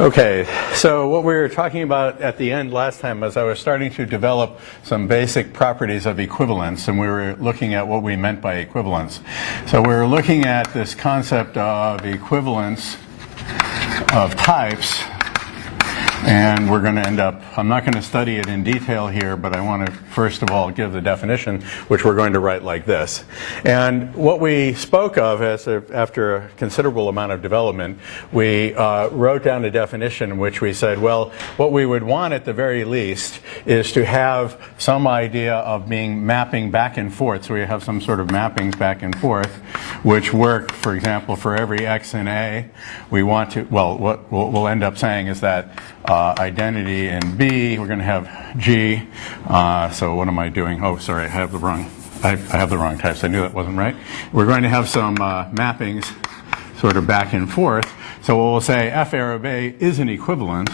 Okay, so what we were talking about at the end last time was I was starting to develop some basic properties of equivalence, and we were looking at what we meant by equivalence. So we were looking at this concept of equivalence of types, and we're going to end up, I'm not going to study it in detail here, but I want to first of all give the definition, which we're going to write like this. And what we spoke of after a considerable amount of development, we wrote down a definition in which we said, well, what we would want at the very least is to have some idea of mapping back and forth. So we have some sort of mappings back and forth, which work, for example, for every x in A. We want to, well, what we'll end up saying is that identity in B, we're going to have G. So what am I doing? Oh, sorry, I have the wrong types. I knew that wasn't right. We're going to have some mappings sort of back and forth. So we'll say F arrow A is an equivalence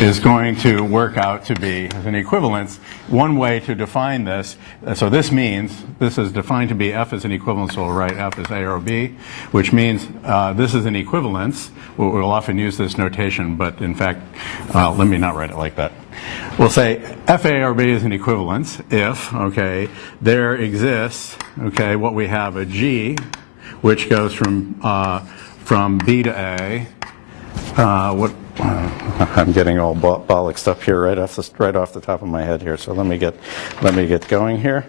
is going to work out to be as an equivalence. One way to define this, so this means, this is defined to be F as an equivalence, so we'll write F as A arrow B, which means this is an equivalence. We'll often use this notation, but in fact, let me not write it like that. We'll say F A arrow B is an equivalence if, okay, there exists, okay, what we have a G, which goes from B to A. I'm getting all bollocksed up here right off the top of my head here. So let me get going here.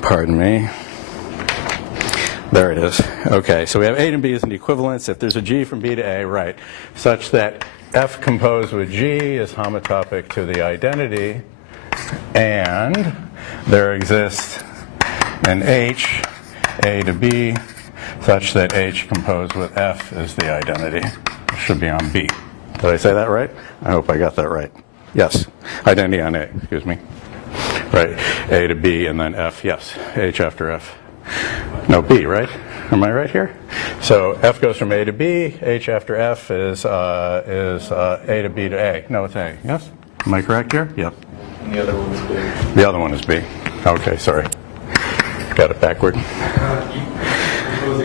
Pardon me. There it is. Okay, so we have A and B as an equivalence. If there's a G from B to A, right, such that F composed with G is homotopic to the identity, and there exists an H, A to B, such that H composed with F is the identity. It should be on B. Did I say that right? I hope I got that right. Yes. Identity on A, excuse me. Right. A to B and then F. Yes. H after F. No, B, right? Am I right here? So F goes from A to B. H after F is A to B to A. No, it's A. Yes? Am I correct here? Yep. And the other one is B. The other one is B. Okay, sorry. Got it backward.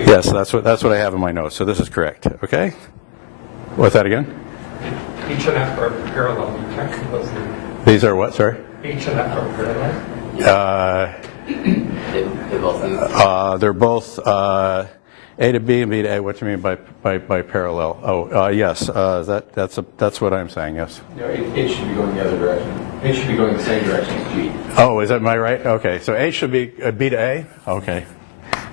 Yes, that's what I have in my notes. So this is correct. Okay. What's that again? H and F are parallel. You can't compose them. These are what? Sorry. H and F are parallel. They're both A to B and B to A. What do you mean by parallel? Oh, yes. That's what I'm saying. Yes. No, H should be going the other direction. H should be going the same direction as G. Oh, am I right? Okay. So H should be B to A. Okay.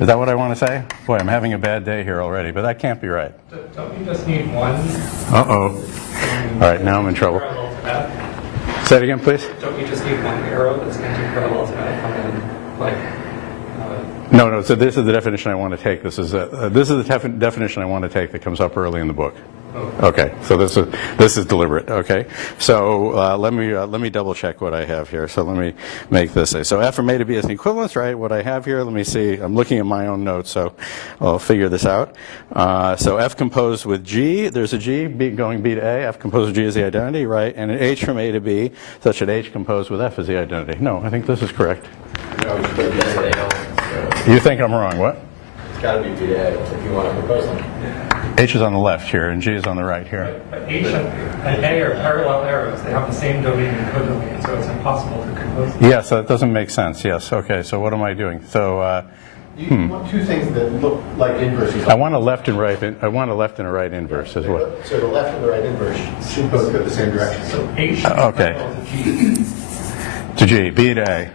Is that what I want to say? Boy, I'm having a bad day here already, but that can't be right. Don't you just need one? Uh-oh. All right, now I'm in trouble. Say it again, please. Don't you just need one arrow that's going to be parallel to that? And then, like, No. So this is the definition I want to take. This is the definition I want to take that comes up early in the book. Okay, so this is deliberate. Okay, so let me double check what I have here. So let me make this so F from A to B is an equivalence, right? What I have here, let me see. I'm looking at my own notes, so I'll figure this out. So F composed with G, there's a G going B to A. F composed with G is the identity, right? And an H from A to B, such that H composed with F is the identity. No, I think this is correct. No, you should put B to A. You think I'm wrong? What? It's got to be B to A if you want to propose them. H is on the left here, and G is on the right here. But H and A are parallel arrows. They have the same domain and codomain, so it's impossible to compose them. Yes, that doesn't make sense. Yes. Okay. So what am I doing? So. You want two things that look like inverses. I want a left and right. I want a left and a right inverse as well. So the left and the right inverse should both go the same direction. So H okay. To G, B to A.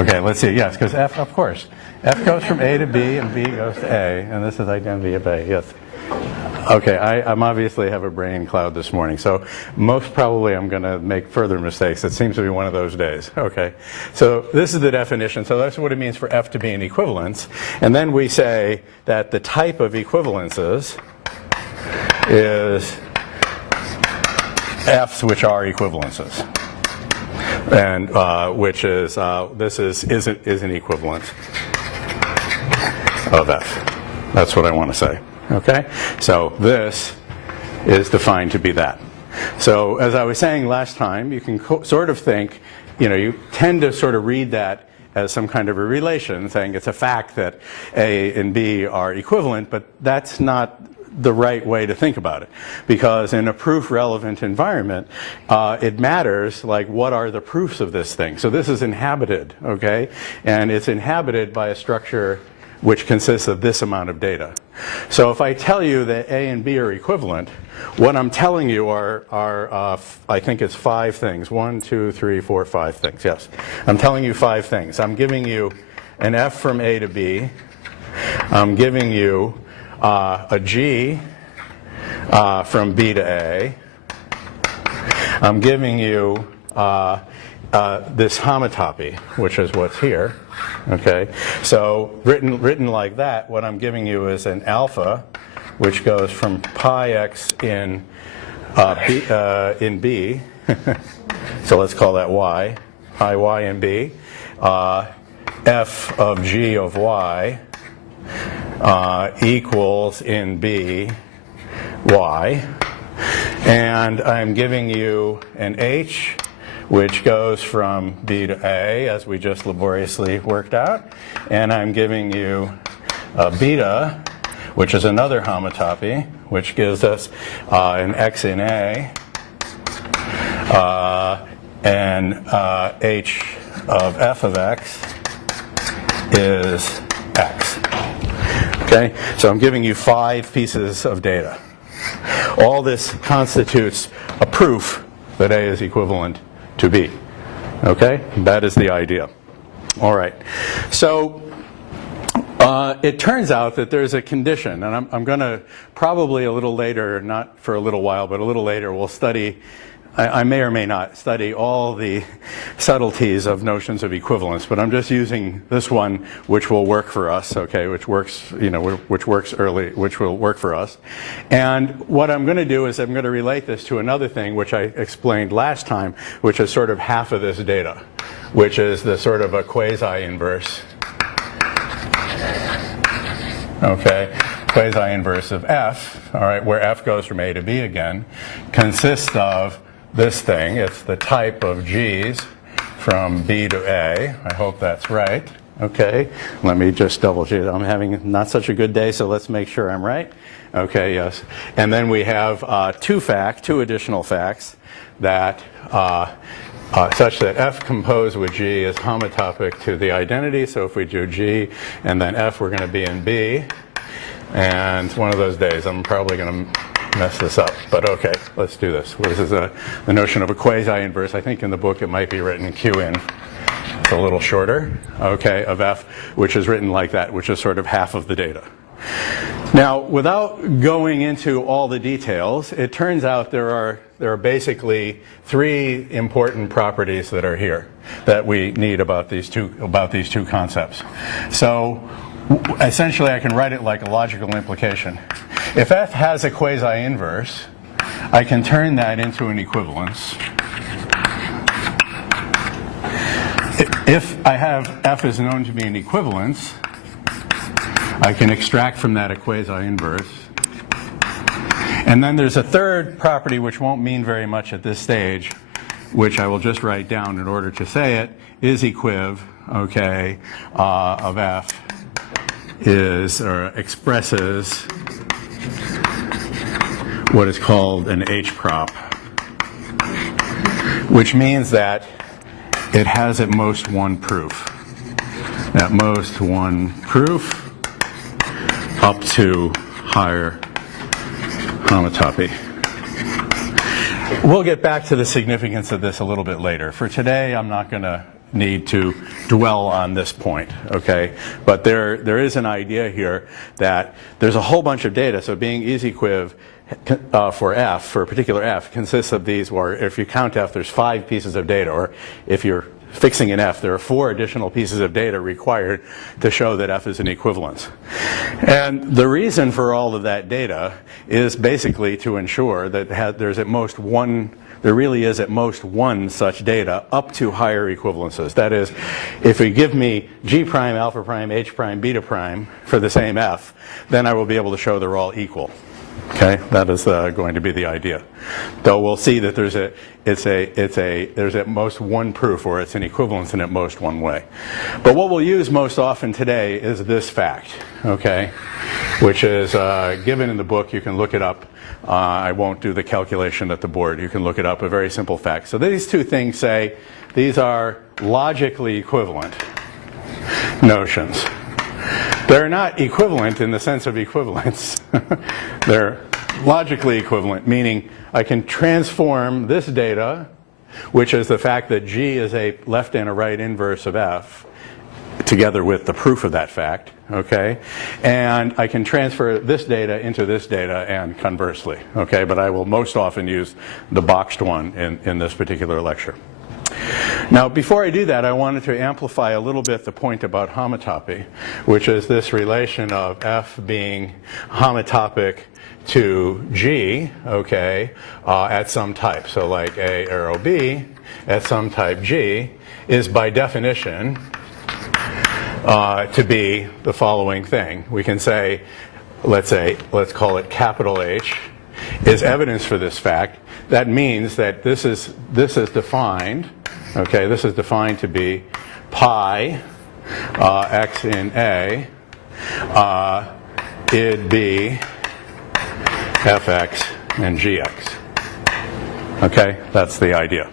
Okay. Let's see. Yes, because F, of course. F goes from A to B, and B goes to A, and this is identity of A, yes. Okay, I'm obviously have a brain cloud this morning, so most probably I'm going to make further mistakes. It seems to be one of those days. Okay, so this is the definition. So that's what it means for F to be an equivalence. And then we say that the type of equivalences is F's which are equivalences. And which is, this is an equivalence of F. That's what I want to say. Okay? So this is defined to be that. So as I was saying last time, you can sort of think, you tend to sort of read that as some kind of a relation, saying it's a fact that A and B are equivalent, but that's not the right way to think about it, because in a proof relevant environment it matters like what are the proofs of this thing. So this is inhabited, okay, and it's inhabited by a structure which consists of this amount of data. So if I tell you that A and B are equivalent, what I'm telling you are I think it's 5 things. 1, 2, 3, 4, 5 things. Yes, I'm telling you 5 things. I'm giving you an F from A to B. I'm giving you a G from B to A. I'm giving you this homotopy, which is what's here. Okay, so written like that, what I'm giving you is an alpha, which goes from pi x in B. So let's call that y, pi y in B. F of g of y equals in B y, and I'm giving you an h, which goes from B to A, as we just laboriously worked out, and I'm giving you a beta, which is another homotopy, which gives us an x in A, and h of f of x is x. Okay, so I'm giving you 5 pieces of data. All this constitutes a proof that A is equivalent to B. Okay, that is the idea. All right, so it turns out that there's a condition, and I'm going to probably a little later, not for a little while, but a little later, we'll study, I may or may not study all the subtleties of notions of equivalence, but I'm just using this one, which will work for us, okay, which works, which works early, which will work for us. And what I'm going to do is I'm going to relate this to another thing, which I explained last time, which is sort of half of this data, which is the sort of a quasi-inverse, okay, quasi-inverse of f, all right, where f goes from A to B again, consists of this thing. It's the type of G's from B to A. I hope that's right. Okay, let me just double check. I'm having not such a good day, so let's make sure I'm right. Okay, yes. And then we have two additional facts that such that F composed with G is homotopic to the identity. So if we do G and then F, we're going to be in B. And one of those days, I'm probably going to mess this up, but okay, let's do this. This is the notion of a quasi-inverse. I think in the book it might be written QN. It's a little shorter, okay, of F, which is written like that, which is sort of half of the data. Now, without going into all the details, it turns out there are basically 3 important properties that are here that we need about these two concepts. So essentially, I can write it like a logical implication. If F has a quasi-inverse, I can turn that into an equivalence. If I have F is known to be an equivalence, I can extract from that a quasi-inverse. And then there's a third property which won't mean very much at this stage, which I will just write down in order to say it, is equiv, okay, of F is or expresses what is called an H prop, which means that it has at most one proof. At most one proof up to higher homotopy. We'll get back to the significance of this a little bit later. For today, I'm not going to need to dwell on this point, okay? But there is an idea here that there's a whole bunch of data, so being easyquiv for F, for a particular F, consists of these, or if you count F, there's 5 pieces of data, or if you're fixing an F, there are 4 additional pieces of data required to show that F is an equivalence. And the reason for all of that data is basically to ensure that there's at most one there really is at most one such data up to higher equivalences. That is, if you give me G prime, alpha prime, H prime, beta prime for the same F, then I will be able to show they're all equal. Okay, that is going to be the idea. Though we'll see that there's at most one proof, or it's an equivalence in at most one way. But what we'll use most often today is this fact, okay, which is given in the book. You can look it up. I won't do the calculation at the board. You can look it up, a very simple fact. So these two things say these are logically equivalent notions. They're not equivalent in the sense of equivalence. They're logically equivalent, meaning I can transform this data, which is the fact that G is a left and a right inverse of F, together with the proof of that fact, okay? And I can transfer this data into this data and conversely, okay? But I will most often use the boxed one in this particular lecture. Now, before I do that, I wanted to amplify a little bit the point about homotopy, which is this relation of F being homotopic to G, okay, at some type. So like A arrow B at some type G is by definition to be the following thing. We can say, let's call it capital H, is evidence for this fact. That means that this is defined, okay, this is defined to be pi x in A id B fx and gx. Okay, that's the idea.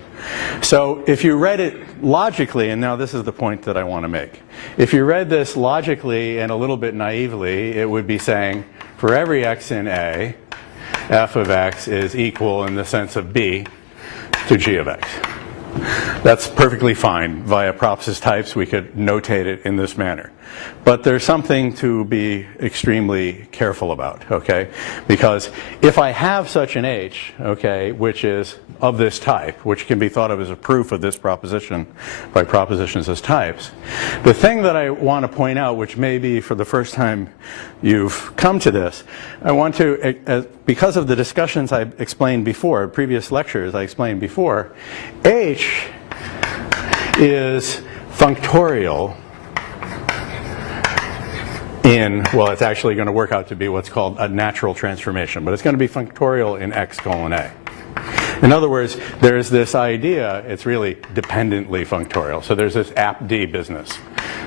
So if you read it logically, and now this is the point that I want to make. If you read this logically and a little bit naively, it would be saying for every x in A, f of x is equal in the sense of B to g of x. That's perfectly fine. Via props as types, we could notate it in this manner. But there's something to be extremely careful about, okay? Because if I have such an H, okay, which is of this type, which can be thought of as a proof of this proposition by propositions as types, the thing that I want to point out, which may be for the first time you've come to this, I want to, because of the discussions I explained before, previous lectures I explained before, H is functorial in, well, it's actually going to work out to be what's called a natural transformation, but it's going to be functorial in x colon A. In other words, there's this idea, it's really dependently functorial. So there's this app-D business.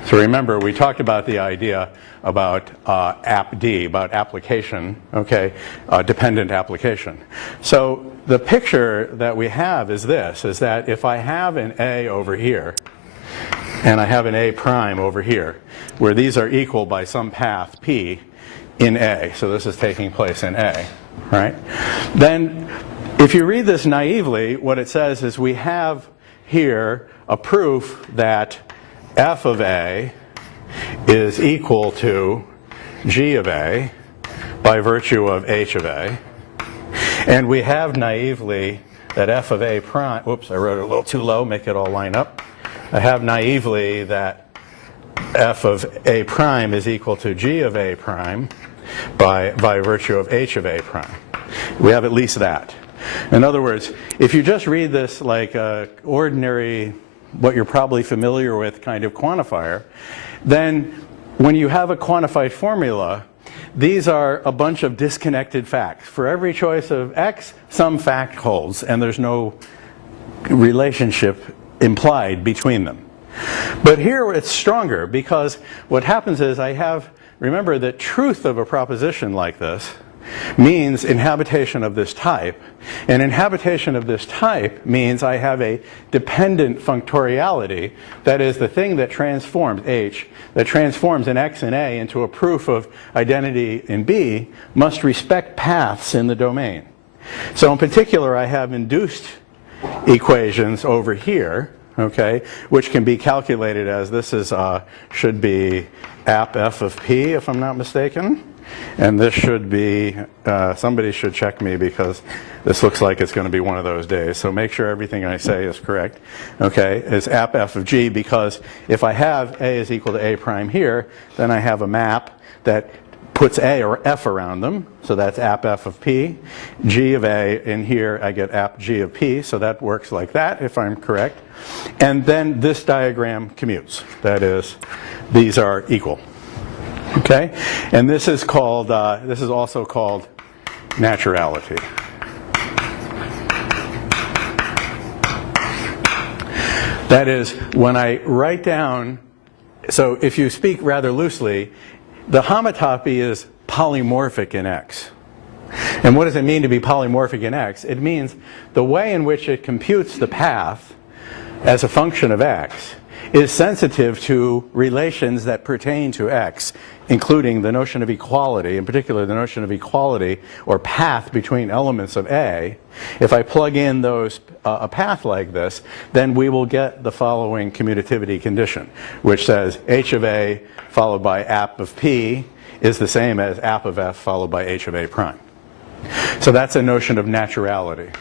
So remember, we talked about the idea about app-D, about application, okay, dependent application. So the picture that we have is this, is that if I have an A over here, and I have an A prime over here, where these are equal by some path P in A, so this is taking place in A, right? Then if you read this naively, what it says is we have here a proof that f of A is equal to g of A by virtue of h of A. And we have naively that f of A prime, whoops, I wrote it a little too low, make it all line up. I have naively that f of A prime is equal to g of A prime by virtue of h of A prime. We have at least that. In other words, if you just read this like ordinary, what you're probably familiar with kind of quantifier, then when you have a quantified formula, these are a bunch of disconnected facts. For every choice of x, some fact holds, and there's no relationship implied between them. But here it's stronger, because what happens is remember that truth of a proposition like this means inhabitation of this type, and inhabitation of this type means I have a dependent functoriality, that is the thing that transforms H, that transforms an X in A into a proof of identity in B, must respect paths in the domain. So in particular, I have induced equations over here, okay, which can be calculated as this is should be app f of p, if I'm not mistaken. And this should be, somebody should check me because this looks like it's going to be one of those days. So make sure everything I say is correct. Okay, is app f of g, because if I have a is equal to a prime here, then I have a map that puts A or F around them, so that's app F of P. G of A, in here I get app G of P, so that works like that if I'm correct. And then this diagram commutes. That is, these are equal. Okay? And this is called, this is also called naturality. That is, when I write down, so if you speak rather loosely, the homotopy is polymorphic in X. And what does it mean to be polymorphic in X? It means the way in which it computes the path as a function of X is sensitive to relations that pertain to X, including the notion of equality, in particular the notion of equality or path between elements of A. If I plug in those a path like this, then we will get the following commutativity condition, which says H of A followed by app of P is the same as app of F followed by H of A prime. So that's a notion of naturality.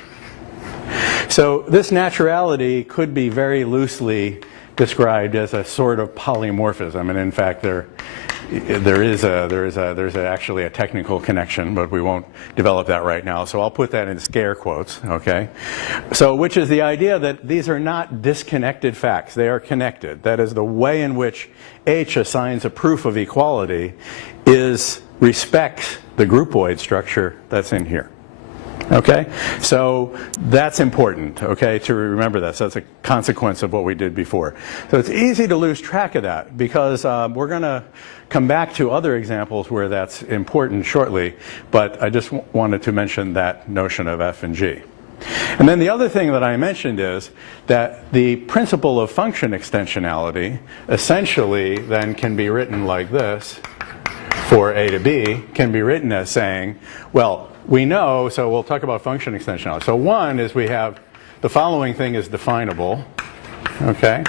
So this naturality could be very loosely described as a sort of polymorphism, and in fact there is actually a technical connection, but we won't develop that right now. So I'll put that in scare quotes, okay? So which is the idea that these are not disconnected facts, they are connected. That is, the way in which H assigns a proof of equality respects the groupoid structure that's in here. Okay, so that's important, okay, to remember that. So that's a consequence of what we did before. So it's easy to lose track of that because we're going to come back to other examples where that's important shortly, but I just wanted to mention that notion of F and G. And then the other thing that I mentioned is that the principle of function extensionality essentially then can be written like this for A to B, can be written as saying, well, we know, so we'll talk about function extensionality. So one is we have the following thing is definable, okay,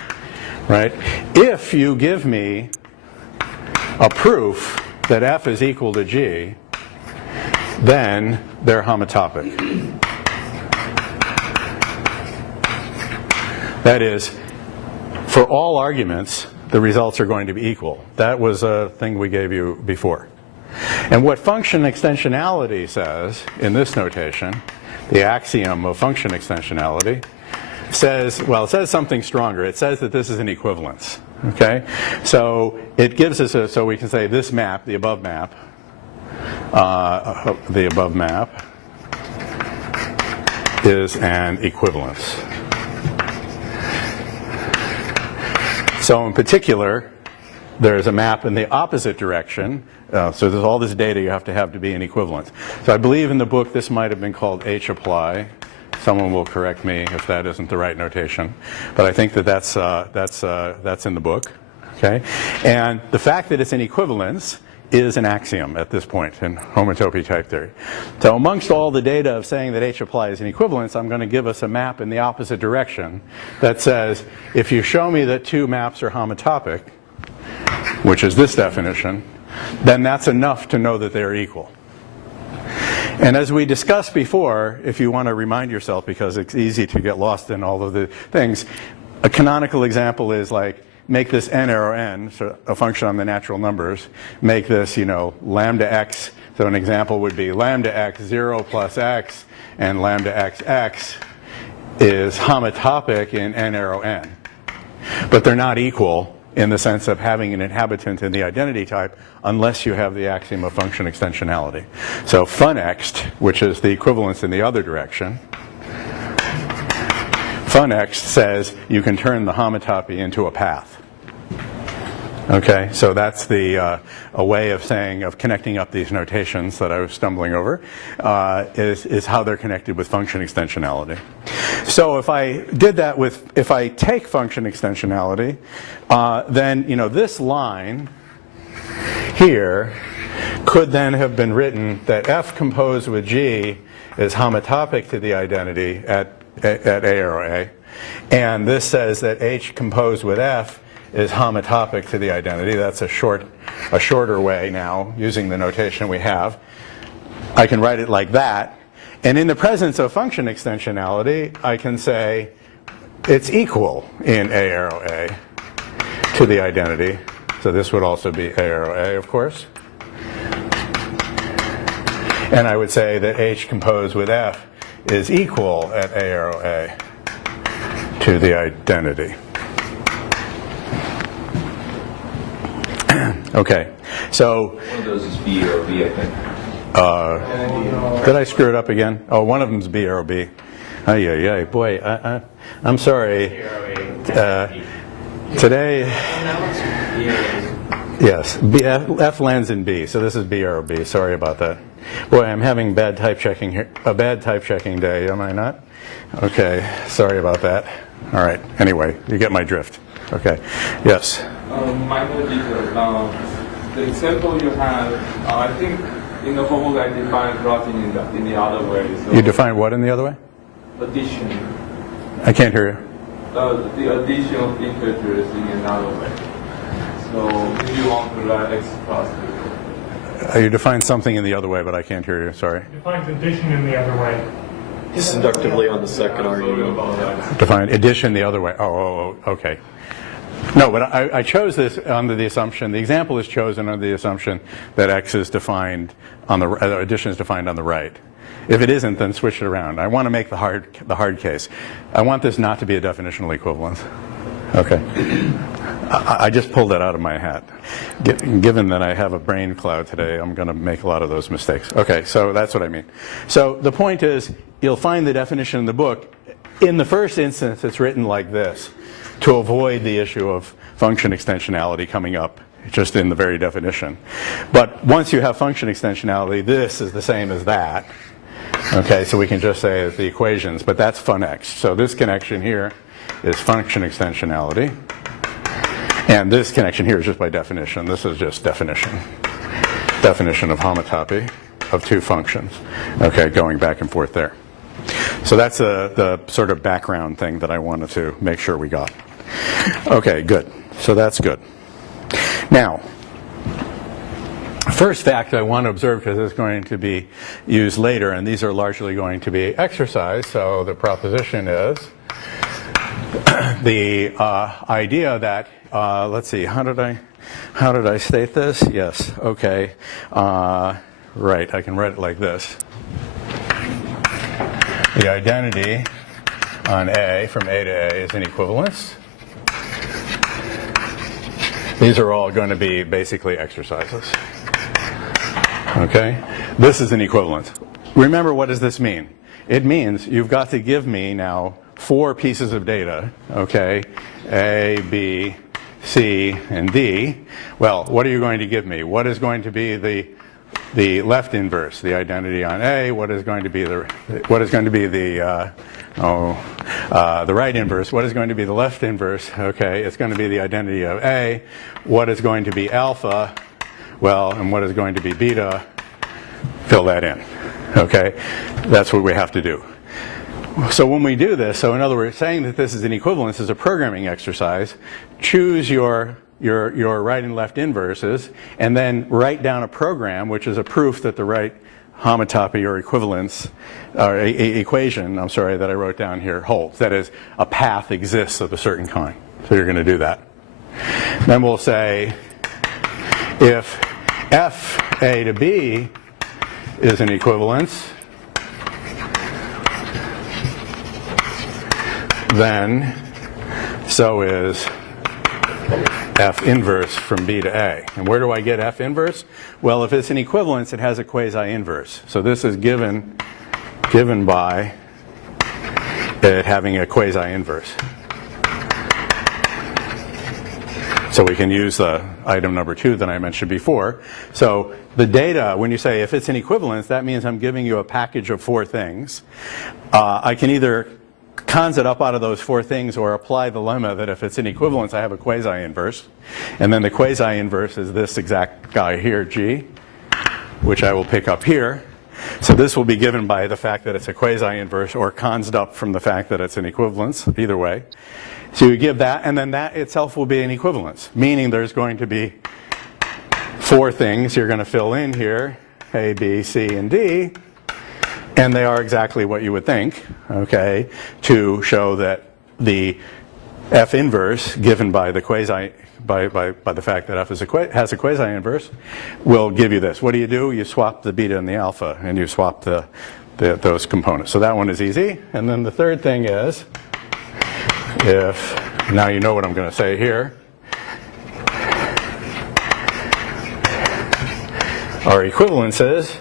right? If you give me a proof that F is equal to G, then they're homotopic. That is, for all arguments, the results are going to be equal. That was a thing we gave you before. And what function extensionality says in this notation, the axiom of function extensionality, says, well, it says something stronger. It says that this is an equivalence. Okay? So it gives us a, so we can say this map, the above map, is an equivalence. So in particular, there's a map in the opposite direction. So there's all this data you have to be an equivalence. So I believe in the book this might have been called H-apply. Someone will correct me if that isn't the right notation. But I think that that's in the book. Okay? And the fact that it's an equivalence is an axiom at this point in homotopy type theory. So amongst all the data of saying that H-apply is an equivalence, I'm going to give us a map in the opposite direction that says if you show me that two maps are homotopic, which is this definition, then that's enough to know that they're equal. And as we discussed before, if you want to remind yourself, because it's easy to get lost in all of the things, a canonical example is like, make this n arrow n, so a function on the natural numbers, make this, lambda x, so an example would be lambda x 0 plus x, and lambda x is homotopic in n arrow n. But they're not equal in the sense of having an inhabitant in the identity type unless you have the axiom of function extensionality. So funnext, which is the equivalence in the other direction, funnext says you can turn the homotopy into a path. Okay, so that's a way of saying, of connecting up these notations that I was stumbling over, is how they're connected with function extensionality. So if I did that if I take function extensionality, then, this line here could then have been written that F composed with G is homotopic to the identity at A arrow A. And this says that H composed with F is homotopic to the identity. That's a shorter way now, using the notation we have. I can write it like that. And in the presence of function extensionality, I can say it's equal in A arrow A to the identity. So this would also be A arrow A, of course. And I would say that H composed with F is equal at A arrow A to the identity. Okay, so One of those is B or B, I think. did I screw it up again? Oh, one of them's B arrow B. Ay, ay, ay. Boy, I'm sorry. Today, yes, F lands in B, so this is B arrow B. Sorry about that. Boy, I'm having bad type checking here. A bad type checking day, am I not? Okay, sorry about that. All right. Anyway, you get my drift. Okay. Yes. Minor detail. The example you have, I think in the formula I define plotting in the other way. So You define what in the other way? addition. I can't hear you. The addition of integers in another way. So if you want to write x plus You define something in the other way, but I can't hear you. Sorry. Defines addition in the other way. It's inductively on the second argument. Define addition the other way. Oh, okay. No, but I chose this under the assumption, the example is chosen under the assumption that x is defined on the, addition is defined on the right. If it isn't, then switch it around. I want to make the hard case. I want this not to be a definitional equivalence. Okay. I just pulled that out of my hat. Given that I have a brain cloud today, I'm going to make a lot of those mistakes. Okay, so that's what I mean. So the point is, you'll find the definition in the book. In the first instance, it's written like this, to avoid the issue of function extensionality coming up just in the very definition. But once you have function extensionality, this is the same as that. Okay, so we can just say the equations, but that's fun x. So this connection here is function extensionality. And this connection here is just by definition. This is just definition. Definition of homotopy of two functions. Okay, going back and forth there. So that's the sort of background thing that I wanted to make sure we got. Okay, good. So that's good. Now, first fact I want to observe, because it's going to be used later, and these are largely going to be exercise. So the proposition is the idea that, let's see, how did I state this? Yes, okay. Right, I can write it like this. The identity on A, from A to A, is an equivalence. These are all going to be basically exercises. Okay? This is an equivalence. Remember, what does this mean? It means you've got to give me now 4 pieces of data, okay? A, B, C, and D. Well, what are you going to give me? What is going to be the left inverse, the identity on A? What is going to be the right inverse? What is going to be the left inverse? Okay, it's going to be the identity of A. What is going to be alpha? Well, and what is going to be beta? Fill that in. Okay, that's what we have to do. So when we do this, so in other words, saying that this is an equivalence is a programming exercise. Choose your right and left inverses, and then write down a program which is a proof that the right homotopy or equivalence or equation, I'm sorry, that I wrote down here holds. That is, a path exists of a certain kind. So you're going to do that. Then we'll say if f A to B is an equivalence, then so is F inverse from B to A. And where do I get F inverse? Well, if it's an equivalence, it has a quasi-inverse. So this is given by it having a quasi-inverse. So we can use the item number 2 that I mentioned before. So the data, when you say if it's an equivalence, that means I'm giving you a package of 4 things. I can either cons it up out of those 4 things or apply the lemma that if it's an equivalence, I have a quasi-inverse. And then the quasi-inverse is this exact guy here, G, which I will pick up here. So this will be given by the fact that it's a quasi-inverse or consed up from the fact that it's an equivalence, either way. So you give that, and then that itself will be an equivalence, meaning there's going to be 4 things you're going to fill in here, A, B, C, and D. And they are exactly what you would think, okay, to show that the F inverse given by the by the fact that F has a quasi-inverse will give you this. What do? You swap the beta and the alpha, and you swap those components. So that one is easy. And then the third thing is, if, now you know what I'm going to say here, our equivalences,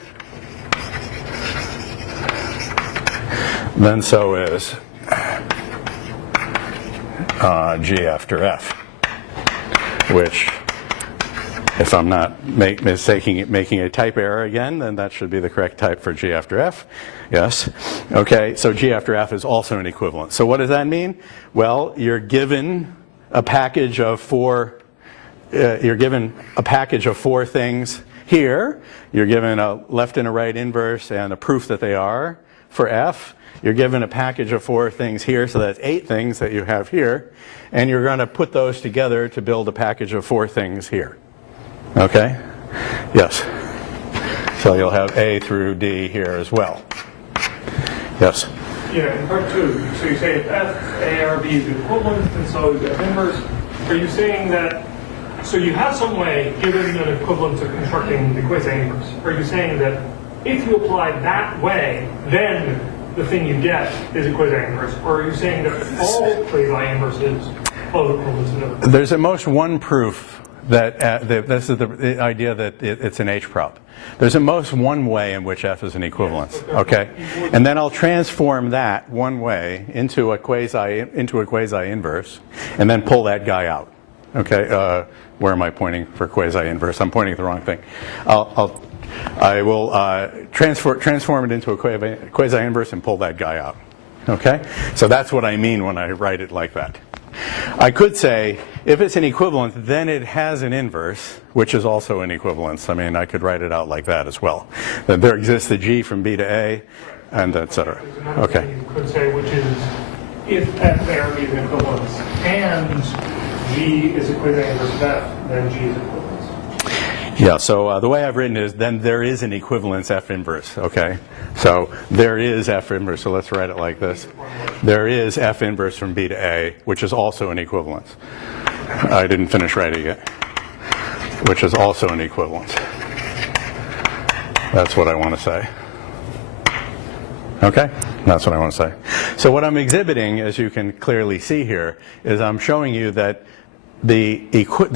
then so is G after F, which, if I'm not making a type error again, then that should be the correct type for G after F. Yes. Okay, so G after F is also an equivalence. So what does that mean? Well, you're given a package of four things here. You're given a left and a right inverse and a proof that they are for F. You're given a package of 4 things here, so that's 8 things that you have here. And you're going to put those together to build a package of 4 things here. Okay? Yes. So you'll have A through D here as well. Yes? Yeah, in part 2, so you say if F, A, R, B is equivalent, and so is F inverse. Are you saying that, so you have some way, given an equivalence of constructing the quasi-inverse, are you saying that if you apply that way, then the thing you get is a quasi-inverse? Or are you saying that all quasi-inverses of equivalence? There's at most one proof that this is the idea that it's an H-prop. There's at most one way in which F is an equivalence. Okay, and then I'll transform that one way into a quasi-inverse, and then pull that guy out. Okay, where am I pointing for quasi-inverse? I'm pointing at the wrong thing. I will transform it into a quasi-inverse and pull that guy out. Okay? So that's what I mean when I write it like that. I could say, if it's an equivalence, then it has an inverse, which is also an equivalence. I mean, I could write it out like that as well. That there exists a G from B to A, and et cetera. Okay. You could say, which is, if F, A, or B is an equivalence, and G is a quasi-inverse of F, then G is equivalence. Yeah, so the way I've written is, then there is an equivalence F inverse, okay? So there is F inverse, so let's write it like this. There is F inverse from B to A, which is also an equivalence. I didn't finish writing it. Which is also an equivalence. That's what I want to say. Okay? That's what I want to say. So what I'm exhibiting, as you can clearly see here, is I'm showing you that the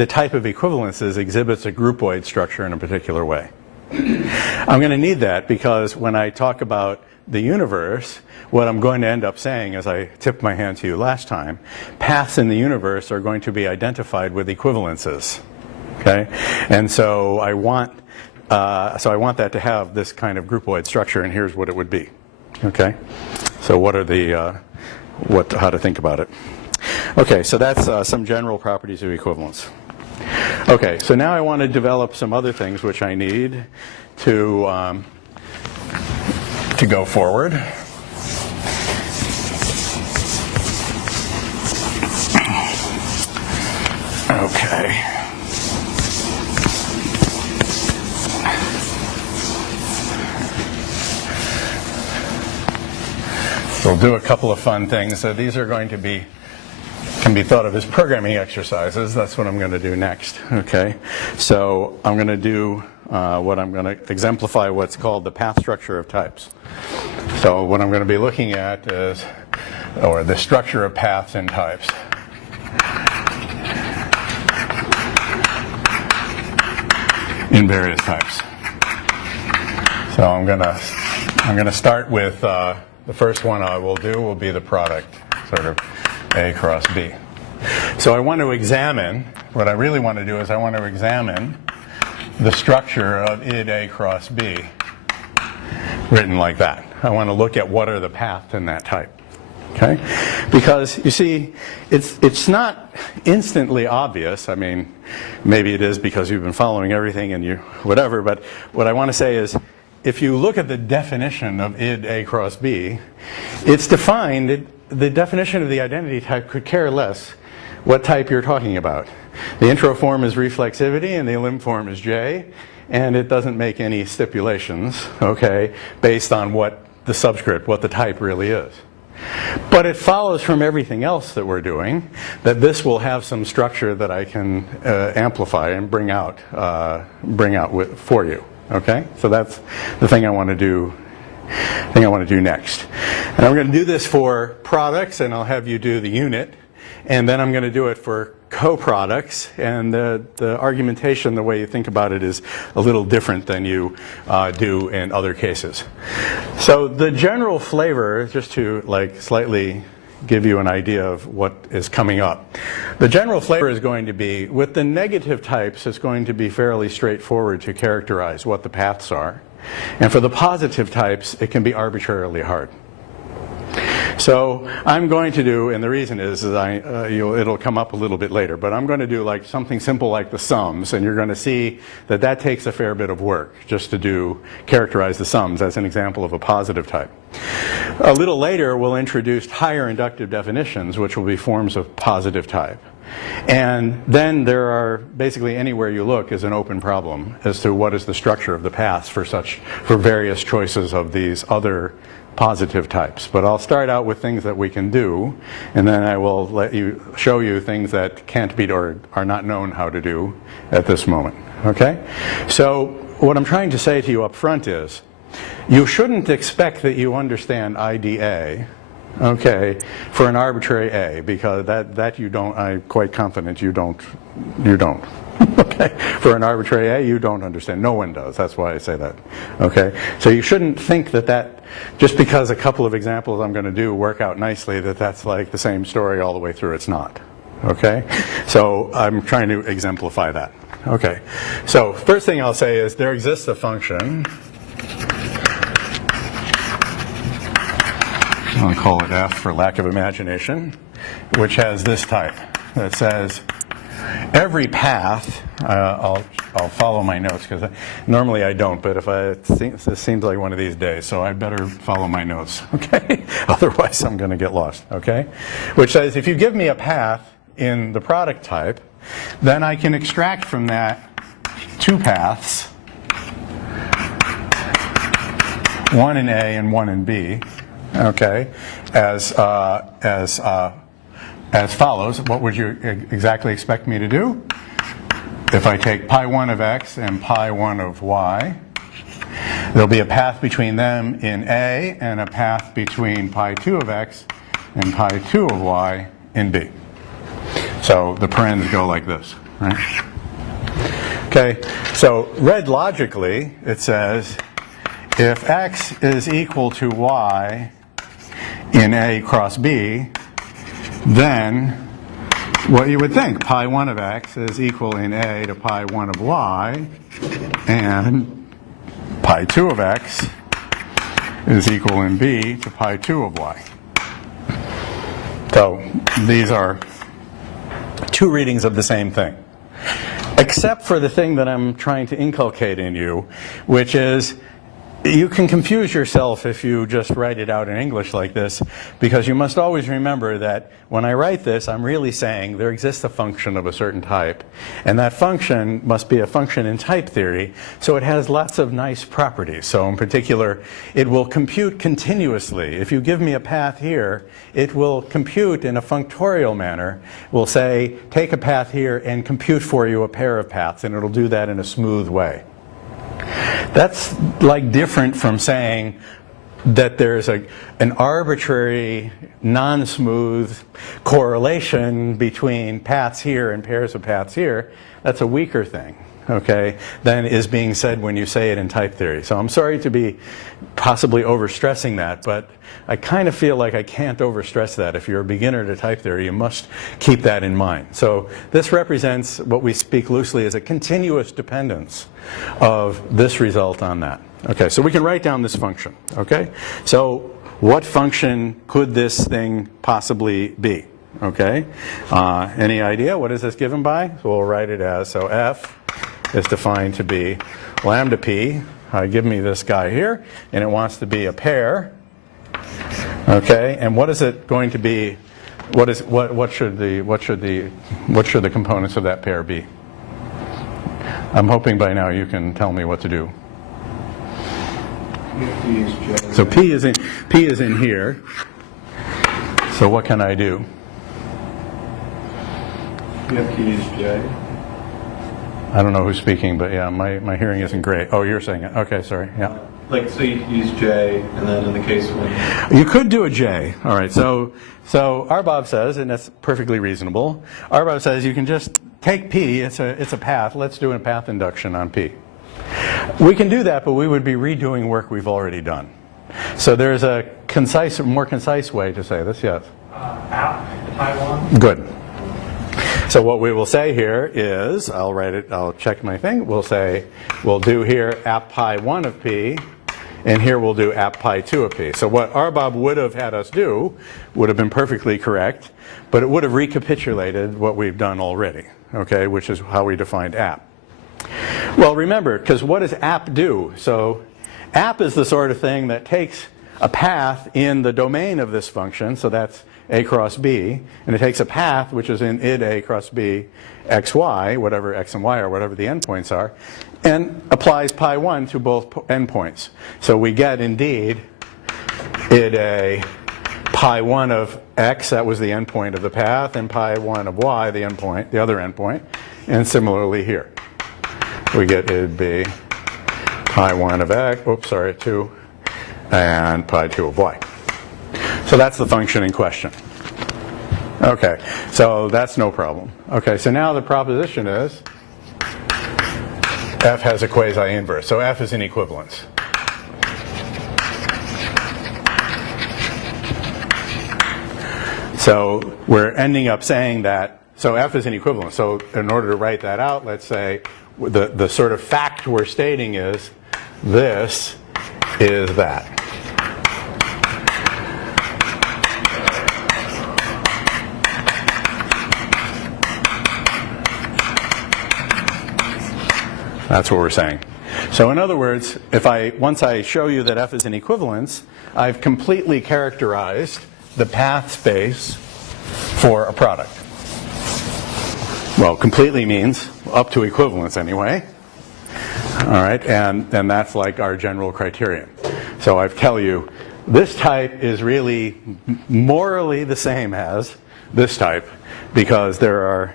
type of equivalences exhibits a groupoid structure in a particular way. I'm going to need that because when I talk about the universe, what I'm going to end up saying, as I tipped my hand to you last time, paths in the universe are going to be identified with equivalences. Okay? And so I want that to have this kind of groupoid structure, and here's what it would be. Okay? So what are how to think about it? Okay, so that's some general properties of equivalence. Okay, so now I want to develop some other things which I need to go forward. Okay. We'll do a couple of fun things. So these are going to can be thought of as programming exercises. That's what I'm going to do next. Okay, so I'm going to do I'm going to exemplify what's called the path structure of types. So what I'm going to be looking at is, or the structure of paths in types. In various types. So I'm going to start with the first one I will do will be the product, sort of A cross B. So I want to examine, what I really want to do is I want to examine the structure of id A cross B written like that. I want to look at what are the paths in that type. Okay? Because you see, it's not instantly obvious. I mean, maybe it is because you've been following everything and you whatever, but what I want to say is, if you look at the definition of id A cross B, it's defined, the definition of the identity type could care less what type you're talking about. The intro form is reflexivity and the elim form is J, and it doesn't make any stipulations, okay, based on what the subscript, what the type really is. But it follows from everything else that we're doing that this will have some structure that I can amplify and bring out for you. Okay, so that's the thing I want to do. Next, and I'm going to do this for products, and I'll have you do the unit, and then I'm going to do it for co-products, and the argumentation, the way you think about it, is a little different than you do in other cases. So the general flavor, just to like slightly give you an idea of what is coming up. The general flavor is going to be, with the negative types, it's going to be fairly straightforward to characterize what the paths are. And for the positive types, it can be arbitrarily hard. So I'm going to do, and the reason is it'll come up a little bit later, but I'm going to do like something simple like the sums, and you're going to see that that takes a fair bit of work just to characterize the sums as an example of a positive type. A little later, we'll introduce higher inductive definitions, which will be forms of positive type. And then there are, basically anywhere you look is an open problem as to what is the structure of the paths for various choices of these other positive types. But I'll start out with things that we can do, and then I will show you things that can't be or are not known how to do at this moment. Okay? So what I'm trying to say to you up front is, you shouldn't expect that you understand IDA, okay, for an arbitrary A, because that you don't, I'm quite confident you don't. Okay, for an arbitrary A, you don't understand. No one does. That's why I say that. Okay, so you shouldn't think that just because a couple of examples I'm going to do work out nicely, that's like the same story all the way through. It's not. Okay, so I'm trying to exemplify that. Okay, so first thing I'll say is there exists a function. I'll call it F for lack of imagination, which has this type that says every path, I'll follow my notes because normally I don't, but this seems like one of these days, so I better follow my notes, okay? Otherwise I'm going to get lost, okay? Which says if you give me a path in the product type, then I can extract from that two paths, one in A and one in B, okay, as follows. What would you exactly expect me to do? If I take pi 1 of x and pi 1 of y, there'll be a path between them in A and a path between pi 2 of x and pi 2 of y in B. So the parens go like this, right? Okay, so read logically, it says if x is equal to y in A cross B, then what you would think, pi 1 of x is equal in A to pi 1 of y, and pi 2 of x is equal in B to pi 2 of y. So these are two readings of the same thing, except for the thing that I'm trying to inculcate in you, which is you can confuse yourself if you just write it out in English like this, because you must always remember that when I write this, I'm really saying there exists a function of a certain type, and that function must be a function in type theory, so it has lots of nice properties. So in particular, it will compute continuously. If you give me a path here, it will compute in a functorial manner. We'll say, take a path here and compute for you a pair of paths, and it'll do that in a smooth way. That's like different from saying that there's an arbitrary, non-smooth correlation between paths here and pairs of paths here. That's a weaker thing, okay, than is being said when you say it in type theory. So I'm sorry to be possibly overstressing that, but I kind of feel like I can't overstress that. If you're a beginner to type theory, you must keep that in mind. So this represents what we speak loosely as a continuous dependence of this result on that. Okay, so we can write down this function, okay? So what function could this thing possibly be, okay? Any idea? What is this given by? So we'll write it as, so f is defined to be lambda p. Give me this guy here, and it wants to be a pair. Okay, and what is it going to be? What should the components of that pair be? I'm hoping by now you can tell me what to do. So P is in here. So what can I do? You have to use J. I don't know who's speaking, but yeah, my hearing isn't great. Oh, you're saying it. Okay, sorry. Yeah. Like, so you use J, and then in the case when... You could do a J. All right, so Arbob says, and that's perfectly reasonable, Arbob says you can just take P, it's a path, let's do a path induction on P. We can do that, but we would be redoing work we've already done. So there's a more concise way to say this, yes? App, Taiwan. Good. So what we will say here is, I'll check my thing, we'll do here app pi 1 of P, and here we'll do app pi 2 of P. So what Arbob would have had us do would have been perfectly correct, but it would have recapitulated what we've done already, okay, which is how we defined app. Well, remember, because what does app do? So app is the sort of thing that takes a path in the domain of this function, so that's a cross b, and it takes a path which is in id a cross b xy, whatever x and y are, whatever the endpoints are, and applies pi 1 to both endpoints. So we get indeed id a pi 1 of x, that was the endpoint of the path, and pi 1 of y, the endpoint, the other endpoint, and similarly here. We get id b pi 1 of x, 2, and pi 2 of y. So that's the function in question. Okay, so that's no problem. Okay, so now the proposition is f has a quasi-inverse. So f is an equivalence. So we're ending up saying that, so f is an equivalence. So in order to write that out, let's say the sort of fact we're stating is this is that. That's what we're saying. So in other words, once I show you that f is an equivalence, I've completely characterized the path space for a product. Well, completely means up to equivalence anyway. All right, and that's like our general criterion. So I tell you, this type is really morally the same as this type because there are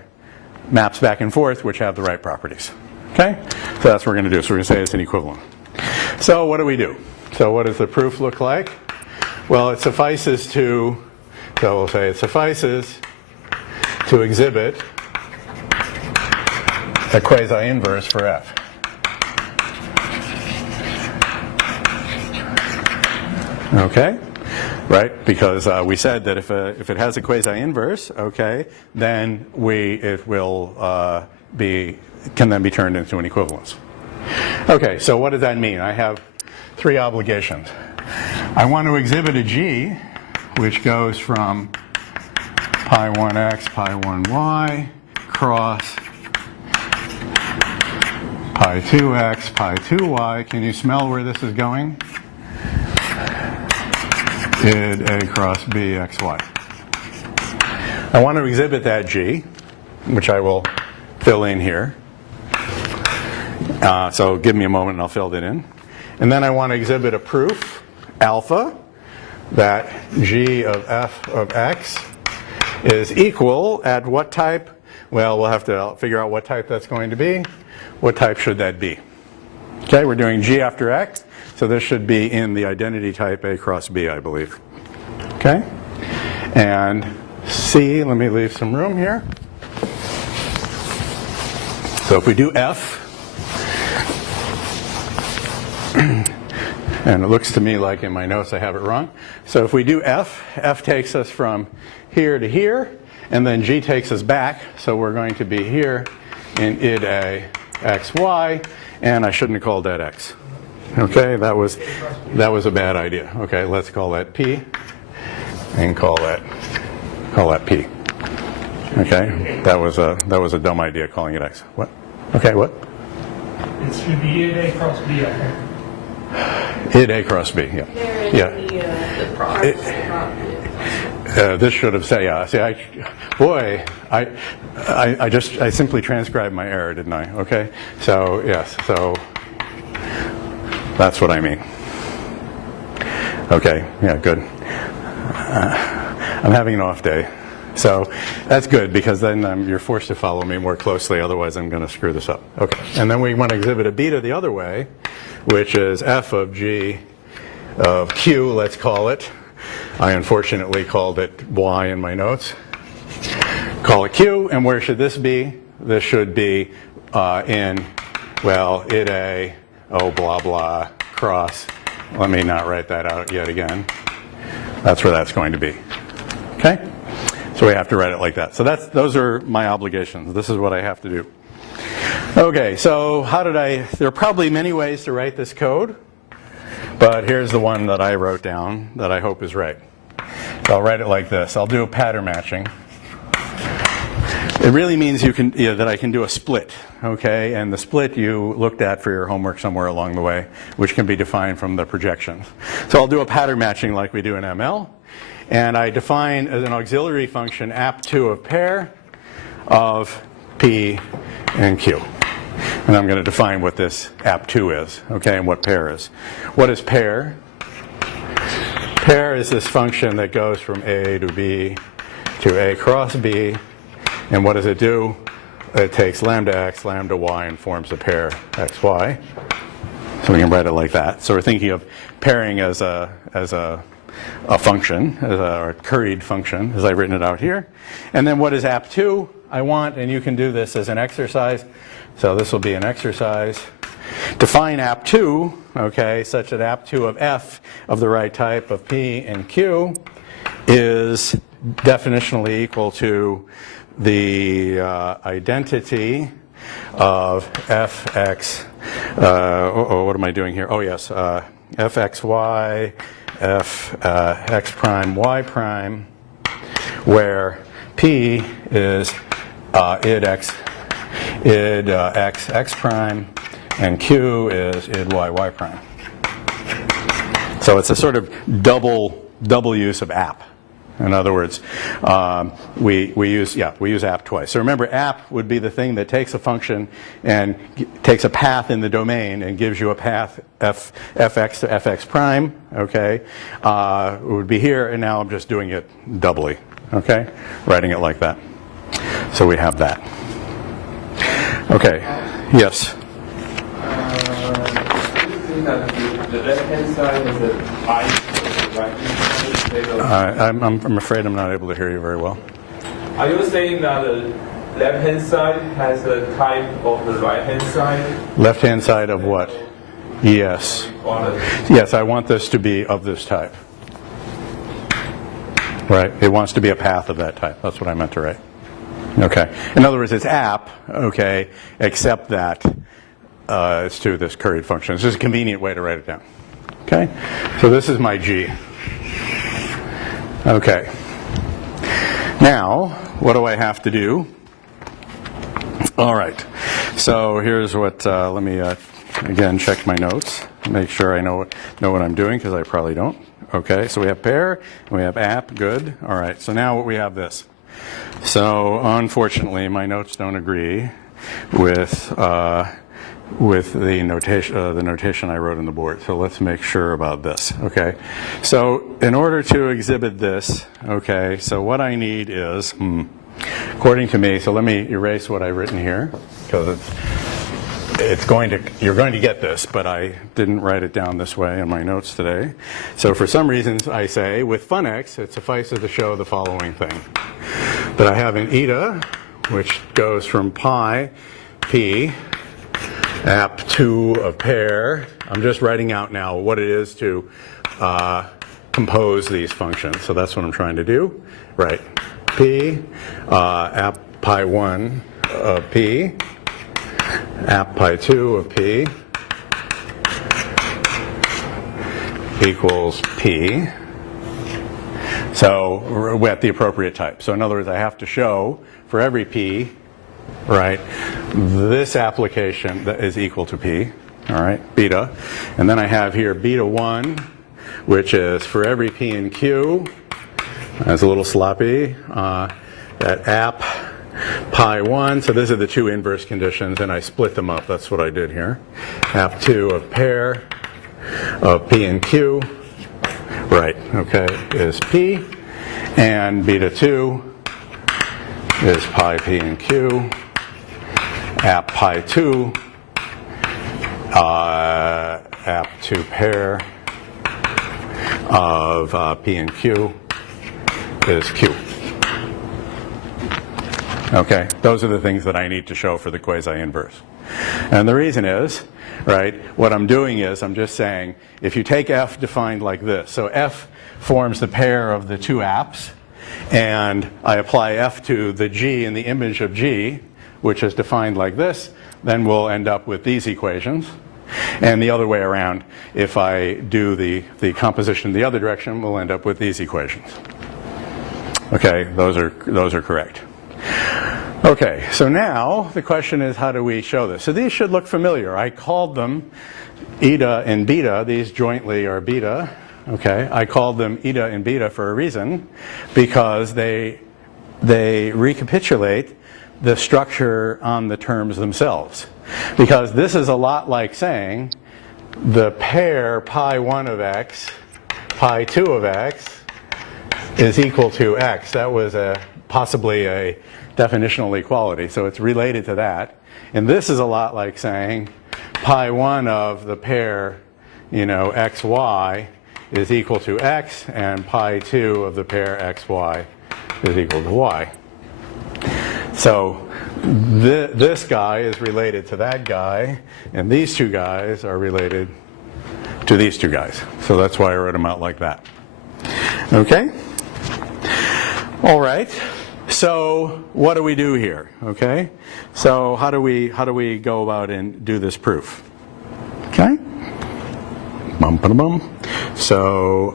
maps back and forth which have the right properties. Okay? So that's what we're going to do. So we're going to say it's an equivalent. So what do we do? So what does the proof look like? Well, it suffices to, so we'll say it suffices to exhibit a quasi-inverse for f. Okay? Right? Because we said that if it has a quasi-inverse, okay, then it will can then be turned into an equivalence. Okay, so what does that mean? I have three obligations. I want to exhibit a G which goes from pi 1x, pi 1y, cross pi 2x, pi 2y. Can you smell where this is going? Id a cross b xy. I want to exhibit that G, which I will fill in here. So give me a moment and I'll fill it in. And then I want to exhibit a proof, alpha, that G of f of x is equal at what type? Well, we'll have to figure out what type that's going to be. What type should that be? Okay, we're doing G after x, so this should be in the identity type A cross B, I believe. Okay? And C, let me leave some room here. So if we do F, and it looks to me like in my notes I have it wrong. So if we do F takes us from here to here, and then G takes us back, so we're going to be here in id a xy, and I shouldn't have called that x. Okay, that was a bad idea. Okay, let's call that P, and call that P. Okay, that was a dumb idea calling it x. What? Okay, what? It should be id a cross b, I think. Id a cross b, yeah. The product. This should have said, yeah. See, I simply transcribed my error, didn't I? Okay, so yes, so that's what I mean. Okay, yeah, good. I'm having an off day. So that's good, because then you're forced to follow me more closely, otherwise I'm going to screw this up. Okay, and then we want to exhibit a beta the other way, which is f of g of q, let's call it. I unfortunately called it y in my notes. Call it q, and where should this be? This should be in, well, id a, oh, blah, blah, cross. Let me not write that out yet again. That's where that's going to be. Okay? So we have to write it like that. So those are my obligations. This is what I have to do. Okay, so there are probably many ways to write this code, but here's the one that I wrote down that I hope is right. So I'll write it like this. I'll do a pattern matching. It really means that I can do a split, okay? And the split you looked at for your homework somewhere along the way, which can be defined from the projections. So I'll do a pattern matching like we do in ML. And I define as an auxiliary function app2 of pair of P and Q. And I'm going to define what this app2 is, okay, and what pair is. What is pair? Pair is this function that goes from A to B to A cross B. And what does it do? It takes lambda x, lambda y, and forms a pair xy. So we can write it like that. So we're thinking of pairing as a function, or a curried function, as I've written it out here. And then what is app2? I want, and you can do this as an exercise. So this will be an exercise. Define app2, okay, such that app2 of f of the right type of P and Q is definitionally equal to the identity of fx, what am I doing here? Oh yes, fxy, x prime, y prime, where P is id x, x prime, and Q is id y prime. So it's a sort of double use of app. In other words, we use app twice. So remember, app would be the thing that takes a function and takes a path in the domain and gives you a path fx to fx prime. Okay, it would be here, and now I'm just doing it doubly. Okay, writing it like that. So we have that. Okay. Yes. The left-hand side is the I, the right-hand side. I'm afraid I'm not able to hear you very well. Are you saying that the left-hand side has a type of the right-hand side? Left-hand side of what? Yes. Yes, I want this to be of this type. Right? It wants to be a path of that type. That's what I meant to write. Okay. In other words, it's app, okay, except that it's to this curried function. It's just a convenient way to write it down. Okay? So this is my G. Okay. Now, what do I have to do? All right. So here's what, let me again check my notes, make sure I know what I'm doing, because I probably don't. Okay, so we have pair, and we have app, good. All right, so now we have this. So unfortunately, my notes don't agree with the notation I wrote on the board. So let's make sure about this. Okay. So in order to exhibit this, okay, so what I need is, according to me, so let me erase what I've written here, because you're going to get this, but I didn't write it down this way in my notes today. So for some reasons I say, with funx, it suffices to show the following thing. That I have an eta, which goes from pi, p, app2 of pair. I'm just writing out now what it is to compose these functions. So that's what I'm trying to do. Right. P, app pi 1 of p, app pi 2 of p equals p. So we're at the appropriate type. So in other words, I have to show for every p, right, this application that is equal to p, all right, beta. And then I have here beta 1, which is for every p and q. That's a little sloppy. That app pi 1, so these are the two inverse conditions, and I split them up. That's what I did here. App 2 of pair of p and q, right, okay, is p. And beta 2 is pi p and q. App pi 2, app 2 pair of p and q is q. Okay, those are the things that I need to show for the quasi-inverse. And the reason is, right, what I'm doing is I'm just saying, if you take f defined like this, so f forms the pair of the two apps, and I apply f to the g in the image of g, which is defined like this, then we'll end up with these equations. And the other way around, if I do the composition the other direction, we'll end up with these equations. Okay, those are correct. Okay, so now the question is, how do we show this? So these should look familiar. I called them eta and beta. These jointly are beta. Okay, I called them eta and beta for a reason, because they recapitulate the structure on the terms themselves. Because this is a lot like saying the pair pi 1 of x, pi 2 of x is equal to x. That was possibly a definitional equality, so it's related to that. And this is a lot like saying pi 1 of the pair, xy is equal to x, and pi 2 of the pair xy is equal to y. So this guy is related to that guy, and these two guys are related to these two guys. So that's why I wrote them out like that. Okay? All right. So what do we do here? Okay? So how do we go about and do this proof? Okay? Bum, ba, bum. So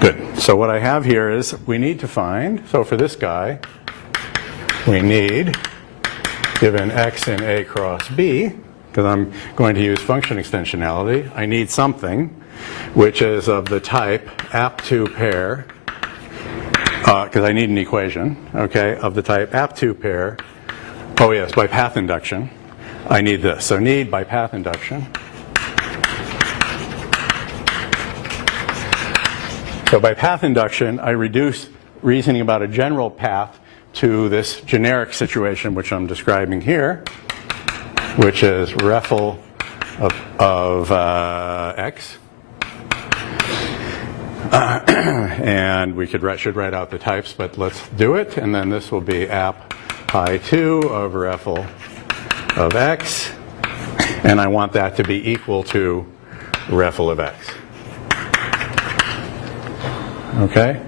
good. So what I have here is we need to find, so for this guy, we need, given x in A cross B, because I'm going to use function extensionality, I need something which is of the type app2 pair, because I need an equation, okay, of the type app2 pair, oh yes, by path induction, I need this. So need by path induction. So by path induction, I reduce reasoning about a general path to this generic situation which I'm describing here, which is REFL of x. And we should write out the types, but let's do it. And then this will be app pi 2 of REFL of x. And I want that to be equal to REFL of x. Okay?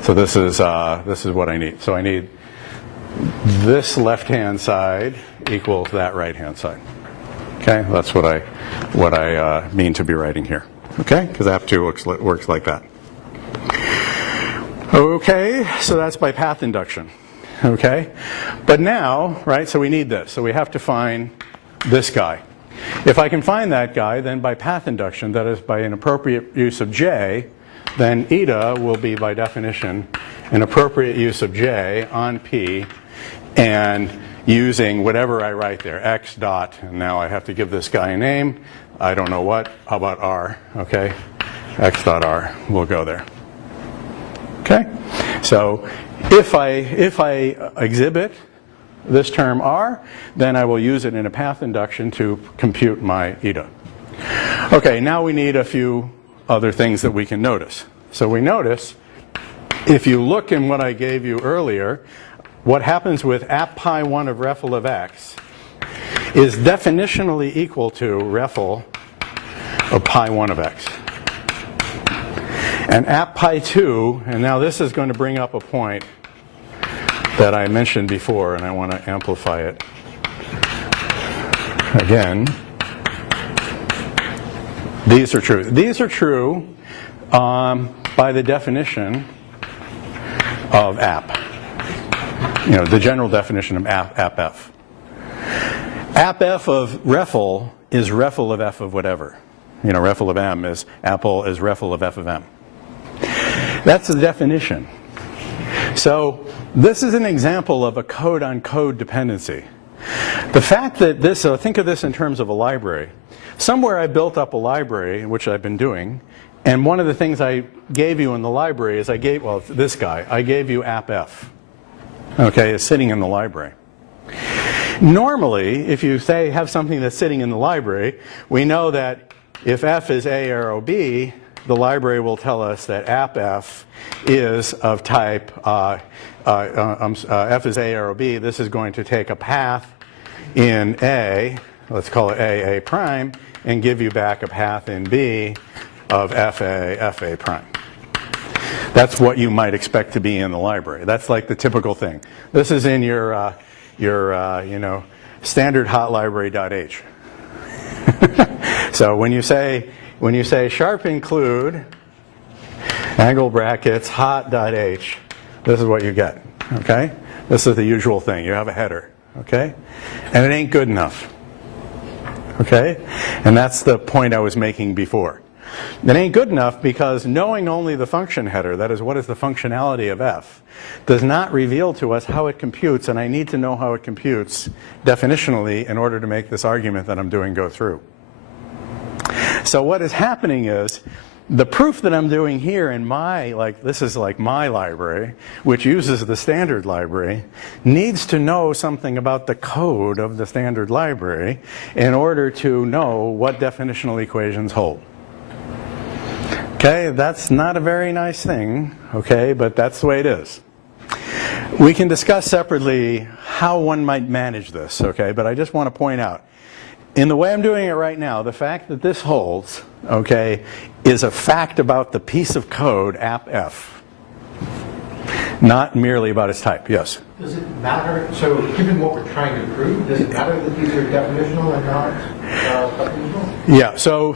So this is what I need. So I need this left-hand side equal to that right-hand side. Okay? That's what I mean to be writing here. Okay? Because app2 works like that. Okay, so that's by path induction. Okay? But now, right, so we need this. So we have to find this guy. If I can find that guy, then by path induction, that is by an appropriate use of J, then eta will be, by definition, an appropriate use of J on P, and using whatever I write there, x dot, and now I have to give this guy a name. I don't know what. How about R? Okay? X dot R will go there. Okay? So if I exhibit this term R, then I will use it in a path induction to compute my eta. Okay, now we need a few other things that we can notice. So we notice, if you look in what I gave you earlier, what happens with app pi 1 of REFL of x is definitionally equal to REFL of pi 1 of x. And app pi 2, and now this is going to bring up a point that I mentioned before, and I want to amplify it again. These are true. These are true by the definition of app. The general definition of app f. App f of REFL is REFL of f of whatever. REFL of m is Apple is REFL of f of m. That's the definition. So this is an example of a code-on-code dependency. The fact that this, so think of this in terms of a library. Somewhere I built up a library, which I've been doing, And one of the things I gave you in the library is well, it's this guy. I gave you AppF. Okay, it's sitting in the library. Normally, if you say have something that's sitting in the library, we know that if F is A arrow B, the library will tell us that AppF is of type F is A arrow B. This is going to take a path in A, let's call it A prime, and give you back a path in B of FA prime. That's what you might expect to be in the library. That's like the typical thing. This is in your standard hot library.h. So when you say sharp include angle brackets hot.h, this is what you get. Okay? This is the usual thing. You have a header. Okay? And it ain't good enough. Okay? And that's the point I was making before. It ain't good enough because knowing only the function header, that is, what is the functionality of F, does not reveal to us how it computes, and I need to know how it computes definitionally in order to make this argument that I'm doing go through. So what is happening is the proof that I'm doing here in this is like my library, which uses the standard library, needs to know something about the code of the standard library in order to know what definitional equations hold. Okay, that's not a very nice thing, okay, but that's the way it is. We can discuss separately how one might manage this, okay, but I just want to point out, in the way I'm doing it right now, the fact that this holds, okay, is a fact about the piece of code AppF, not merely about its type. Yes? Does it matter, so given what we're trying to prove, does it matter that these are definitional and not definitional? Yeah, so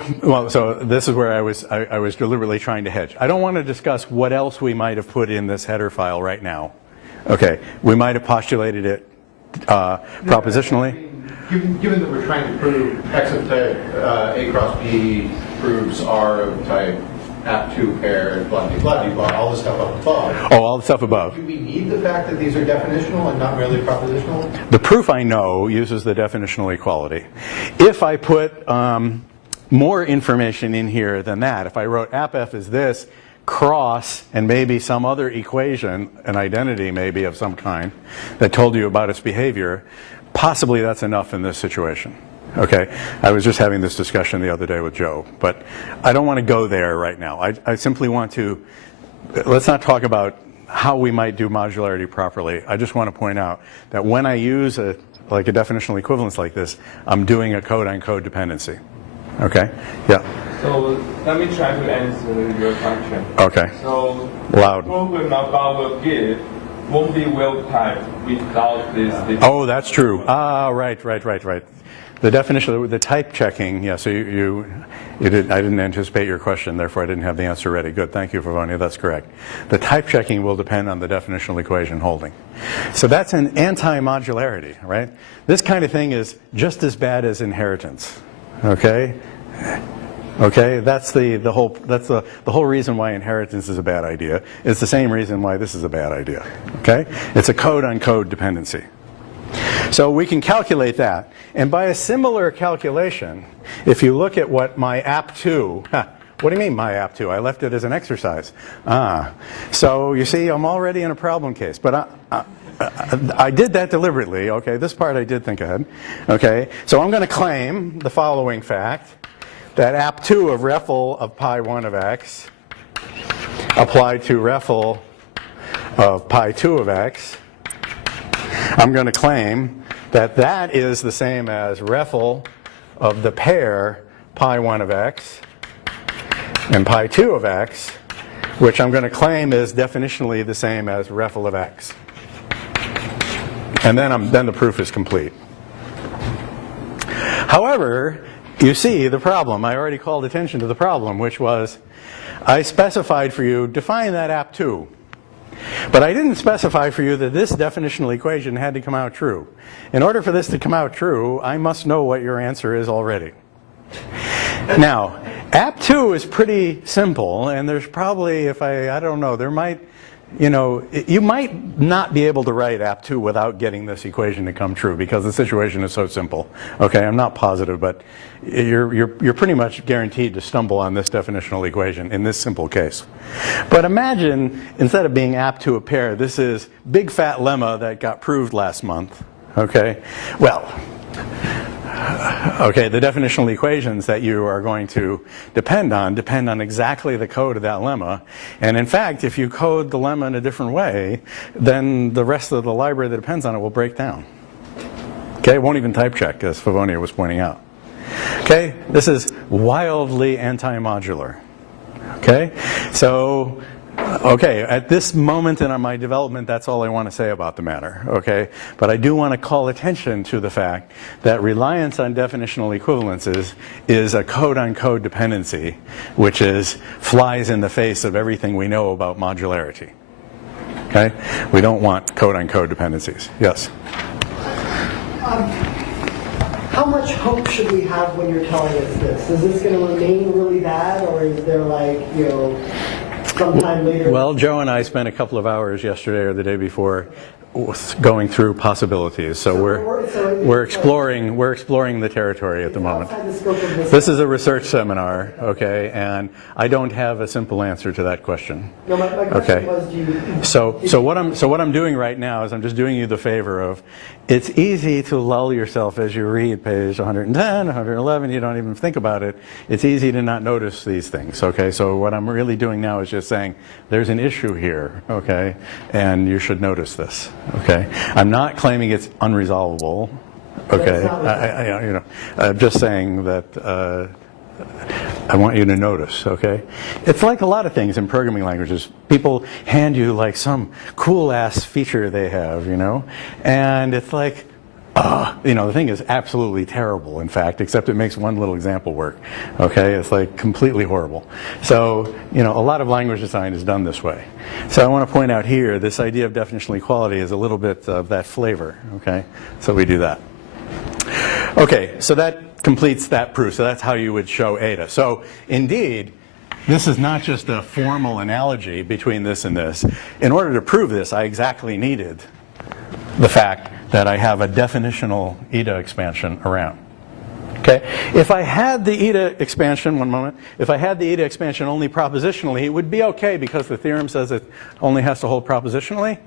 this is where I was deliberately trying to hedge. I don't want to discuss what else we might have put in this header file right now. Okay, we might have postulated it propositionally. Given that we're trying to prove X of type A cross B proves R of type app2 pair, blah, blah, blah, blah, all the stuff up above. Oh, all the stuff above. Do we need the fact that these are definitional and not merely propositional? The proof I know uses the definitional equality. If I put more information in here than that, if I wrote AppF is this, cross, and maybe some other equation, an identity maybe of some kind, that told you about its behavior, possibly that's enough in this situation. Okay, I was just having this discussion the other day with Joe, but I don't want to go there right now. I simply want to, let's not talk about how we might do modularity properly. I just want to point out that when I use a definitional equivalence like this, I'm doing a code-on-code dependency. Okay? Yeah. So let me try to answer your question. Okay. So Loud. the program above will give won't be well typed without this. Oh, that's true. Ah, right. The definition, the type checking, yeah, so you did, I didn't anticipate your question, therefore I didn't have the answer ready. Good, thank you, Favonia, that's correct. The type checking will depend on the definitional equation holding. So that's an anti-modularity, right? This kind of thing is just as bad as inheritance, okay? Okay, that's the whole reason why inheritance is a bad idea. It's the same reason why this is a bad idea, okay? It's a code-on-code dependency. So we can calculate that. And by a similar calculation, if you look at what my app2, what do you mean my app2? I left it as an exercise. So you see, I'm already in a problem case. But I did that deliberately. Okay, this part I did think ahead. Okay, so I'm going to claim the following fact, that app2 of REFL of pi1 of x applied to REFL of pi2 of x, I'm going to claim that that is the same as REFL of the pair pi1 of x and pi2 of x, which I'm going to claim is definitionally the same as REFL of x. And then the proof is complete. However, you see the problem. I already called attention to the problem, which was I specified for you, define that app2. But I didn't specify for you that this definitional equation had to come out true. In order for this to come out true, I must know what your answer is already. Now, app2 is pretty simple, and there's probably, I don't know, there might you know, you might not be able to write apt2 without getting this equation to come true because the situation is so simple. Okay, I'm not positive, but you're pretty much guaranteed to stumble on this definitional equation in this simple case. But imagine, instead of being apt to a pair, this is big fat lemma that got proved last month. Okay, well, okay, the definitional equations that you are going to depend on exactly the code of that lemma. And in fact, if you code the lemma in a different way, then the rest of the library that depends on it will break down. Okay, it won't even type check, as Favonia was pointing out. Okay, this is wildly anti-modular. Okay, so okay, at this moment in my development, that's all I want to say about the matter, okay? But I do want to call attention to the fact that reliance on definitional equivalences is a code-on-code dependency, which flies in the face of everything we know about modularity, okay? We don't want code-on-code dependencies. Yes? How much hope should we have when you're telling us this? Is this going to remain really bad, or is there like, you know, sometime later? Well, Joe and I spent a couple of hours yesterday or the day before going through possibilities. So we're exploring the territory at the moment. Outside the scope of This is a research seminar, okay, and I don't have a simple answer to that question. No, my question Okay. was, do you... So what I'm doing right now is I'm just doing you the favor of, it's easy to lull yourself as you read page 110, 111, you don't even think about it. It's easy to not notice these things, okay? So what I'm really doing now is just saying, there's an issue here, okay? And you should notice this, okay? I'm not claiming it's unresolvable, okay? I'm just saying that I want you to notice, okay? It's like a lot of things in programming languages. People hand you like some cool-ass feature they have, you know? And it's like, you know, the thing is absolutely terrible, in fact, except it makes one little example work, okay? It's like completely horrible. So, you know, a lot of language design is done this way. So I want to point out here, this idea of definitional equality is a little bit of that flavor, okay? So we do that. Okay, so that completes that proof. So that's how you would show eta. So indeed, this is not just a formal analogy between this and this. In order to prove this, I exactly needed the fact that I have a definitional eta expansion around. Okay, if I had the eta expansion, one moment, if I had the eta expansion only propositionally, it would be okay because the theorem says it only has to hold propositionally.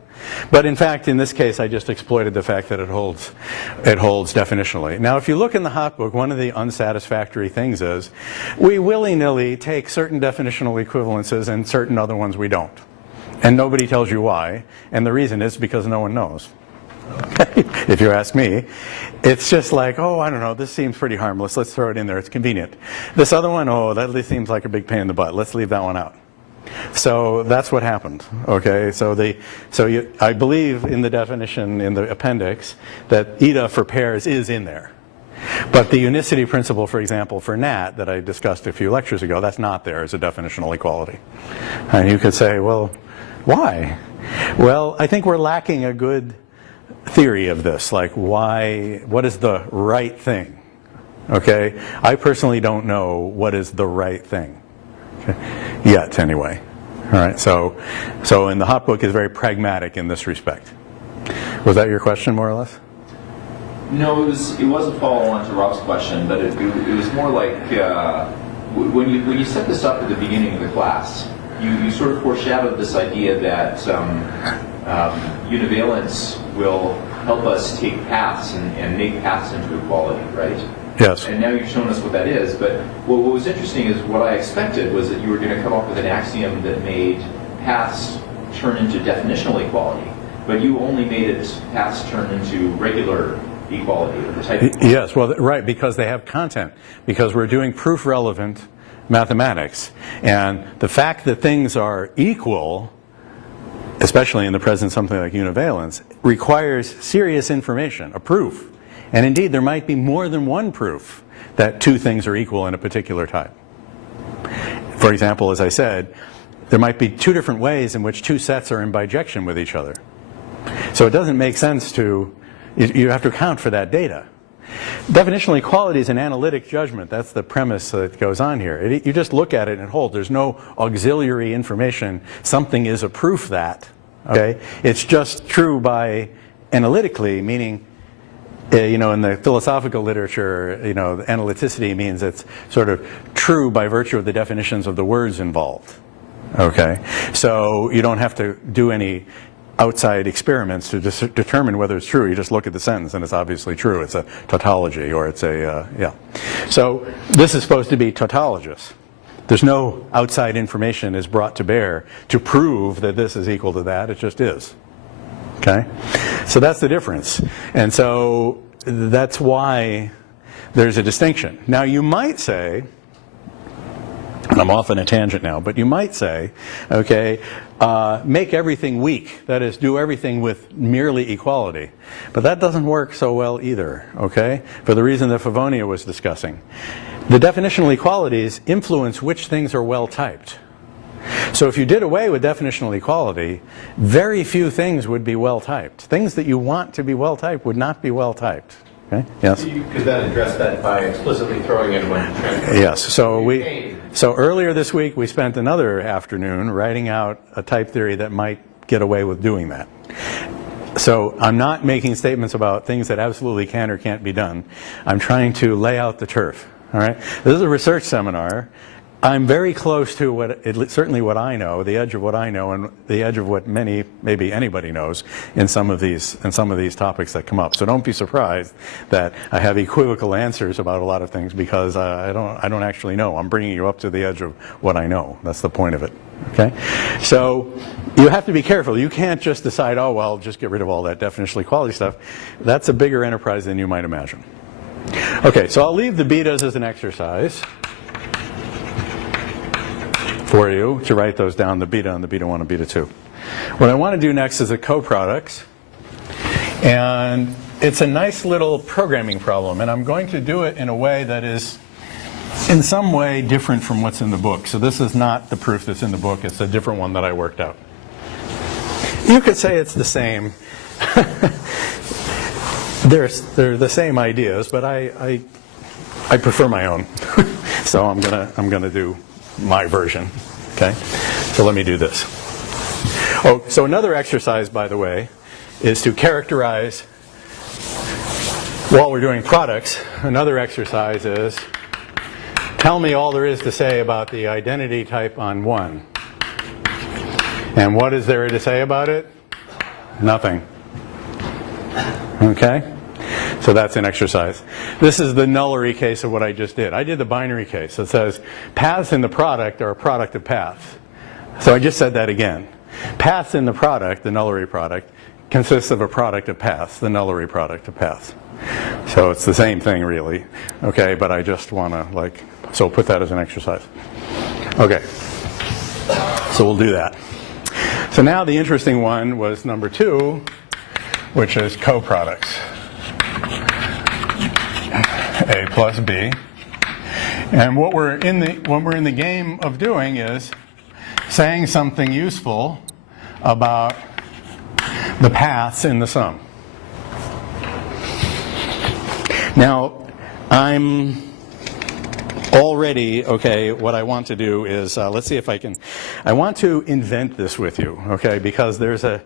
But in fact, in this case, I just exploited the fact that it holds definitionally. Now, if you look in the hot book, one of the unsatisfactory things is we willy-nilly take certain definitional equivalences and certain other ones we don't. And nobody tells you why. And the reason is because no one knows. If you ask me, it's just like, oh, I don't know, this seems pretty harmless. Let's throw it in there. It's convenient. This other one, oh, that seems like a big pain in the butt. Let's leave that one out. So that's what happened. Okay, I believe in the definition in the appendix that eta for pairs is in there. But the unicity principle, for example, for NAT that I discussed a few lectures ago, that's not there as a definitional equality. And you could say, well, why? Well, I think we're lacking a good theory of this, like what is the right thing? Okay, I personally don't know what is the right thing, okay? Yet anyway. All right, so in the hot book is very pragmatic in this respect. Was that your question, more or less? No, it was a follow-on to Rob's question, but it was more like when you set this up at the beginning of the class, you sort of foreshadowed this idea that univalence will help us take paths and make paths into equality, right? Yes. And now you've shown us what that is. But what was interesting is what I expected was that you were going to come up with an axiom that made paths turn into definitional equality. But you only made it paths turn into regular equality of the type. Yes, well, right, because they have content. Because we're doing proof-relevant mathematics. And the fact that things are equal, especially in the presence of something like univalence, requires serious information, a proof. And indeed, there might be more than one proof that two things are equal in a particular type. For example, as I said, there might be two different ways in which two sets are in bijection with each other. So it doesn't make sense you have to account for that data. definitional equality is an analytic judgment. That's the premise that goes on here. You just look at it and it holds. There's no auxiliary information. Something is a proof that. Okay? It's just true by analytically, meaning, in the philosophical literature, analyticity means it's sort of true by virtue of the definitions of the words involved. Okay? So you don't have to do any outside experiments to determine whether it's true. You just look at the sentence and it's obviously true. It's a tautology, or it's a, yeah. So this is supposed to be tautologous. There's no outside information is brought to bear to prove that this is equal to that. It just is. Okay? So that's the difference. And so that's why there's a distinction. Now you might say, and I'm off on a tangent now, but you might say, okay, make everything weak. That is, do everything with merely equality. But that doesn't work so well either, okay, for the reason that Favonia was discussing. The definitional equalities influence which things are well typed. So if you did away with definitional equality, very few things would be well typed. Things that you want to be well typed would not be well typed. Okay? Yes? You could then address that by explicitly throwing in one transfer. Yes. So earlier this week we spent another afternoon writing out a type theory that might get away with doing that. So I'm not making statements about things that absolutely can or can't be done. I'm trying to lay out the turf. All right? This is a research seminar. I'm very close to certainly what I know, the edge of what I know, and the edge of what maybe anybody knows in some of these topics that come up. So don't be surprised that I have equivocal answers about a lot of things, because I don't actually know. I'm bringing you up to the edge of what I know. That's the point of it. Okay? So you have to be careful. You can't just decide, oh well, just get rid of all that definitional equality stuff. That's a bigger enterprise than you might imagine. Okay, so I'll leave the betas as an exercise for you to write those down, the beta and the beta 1 and beta 2. What I want to do next is a coproducts. And it's a nice little programming problem. And I'm going to do it in a way that is in some way different from what's in the book. So this is not the proof that's in the book. It's a different one that I worked out. You could say it's the same. They're the same ideas, but I prefer my own. So I'm gonna do my version. Okay? So let me do this. Oh, so another exercise, by the way, is to characterize, while we're doing products, another exercise is tell me all there is to say about the identity type on 1. And what is there to say about it? Nothing. Okay? So that's an exercise. This is the nullary case of what I just did. I did the binary case. It says paths in the product are a product of paths. So I just said that again. Paths in the product, the nullary product, consists of a product of paths, the nullary product of paths. So it's the same thing really. Okay, but I just want to so put that as an exercise. Okay. So we'll do that. So now the interesting one was number 2, which is coproducts. A plus B. And what we're in the game of doing is saying something useful about the paths in the sum. Now, I'm already, okay, what I want to do is, let's see if I want to invent this with you, okay, because there's a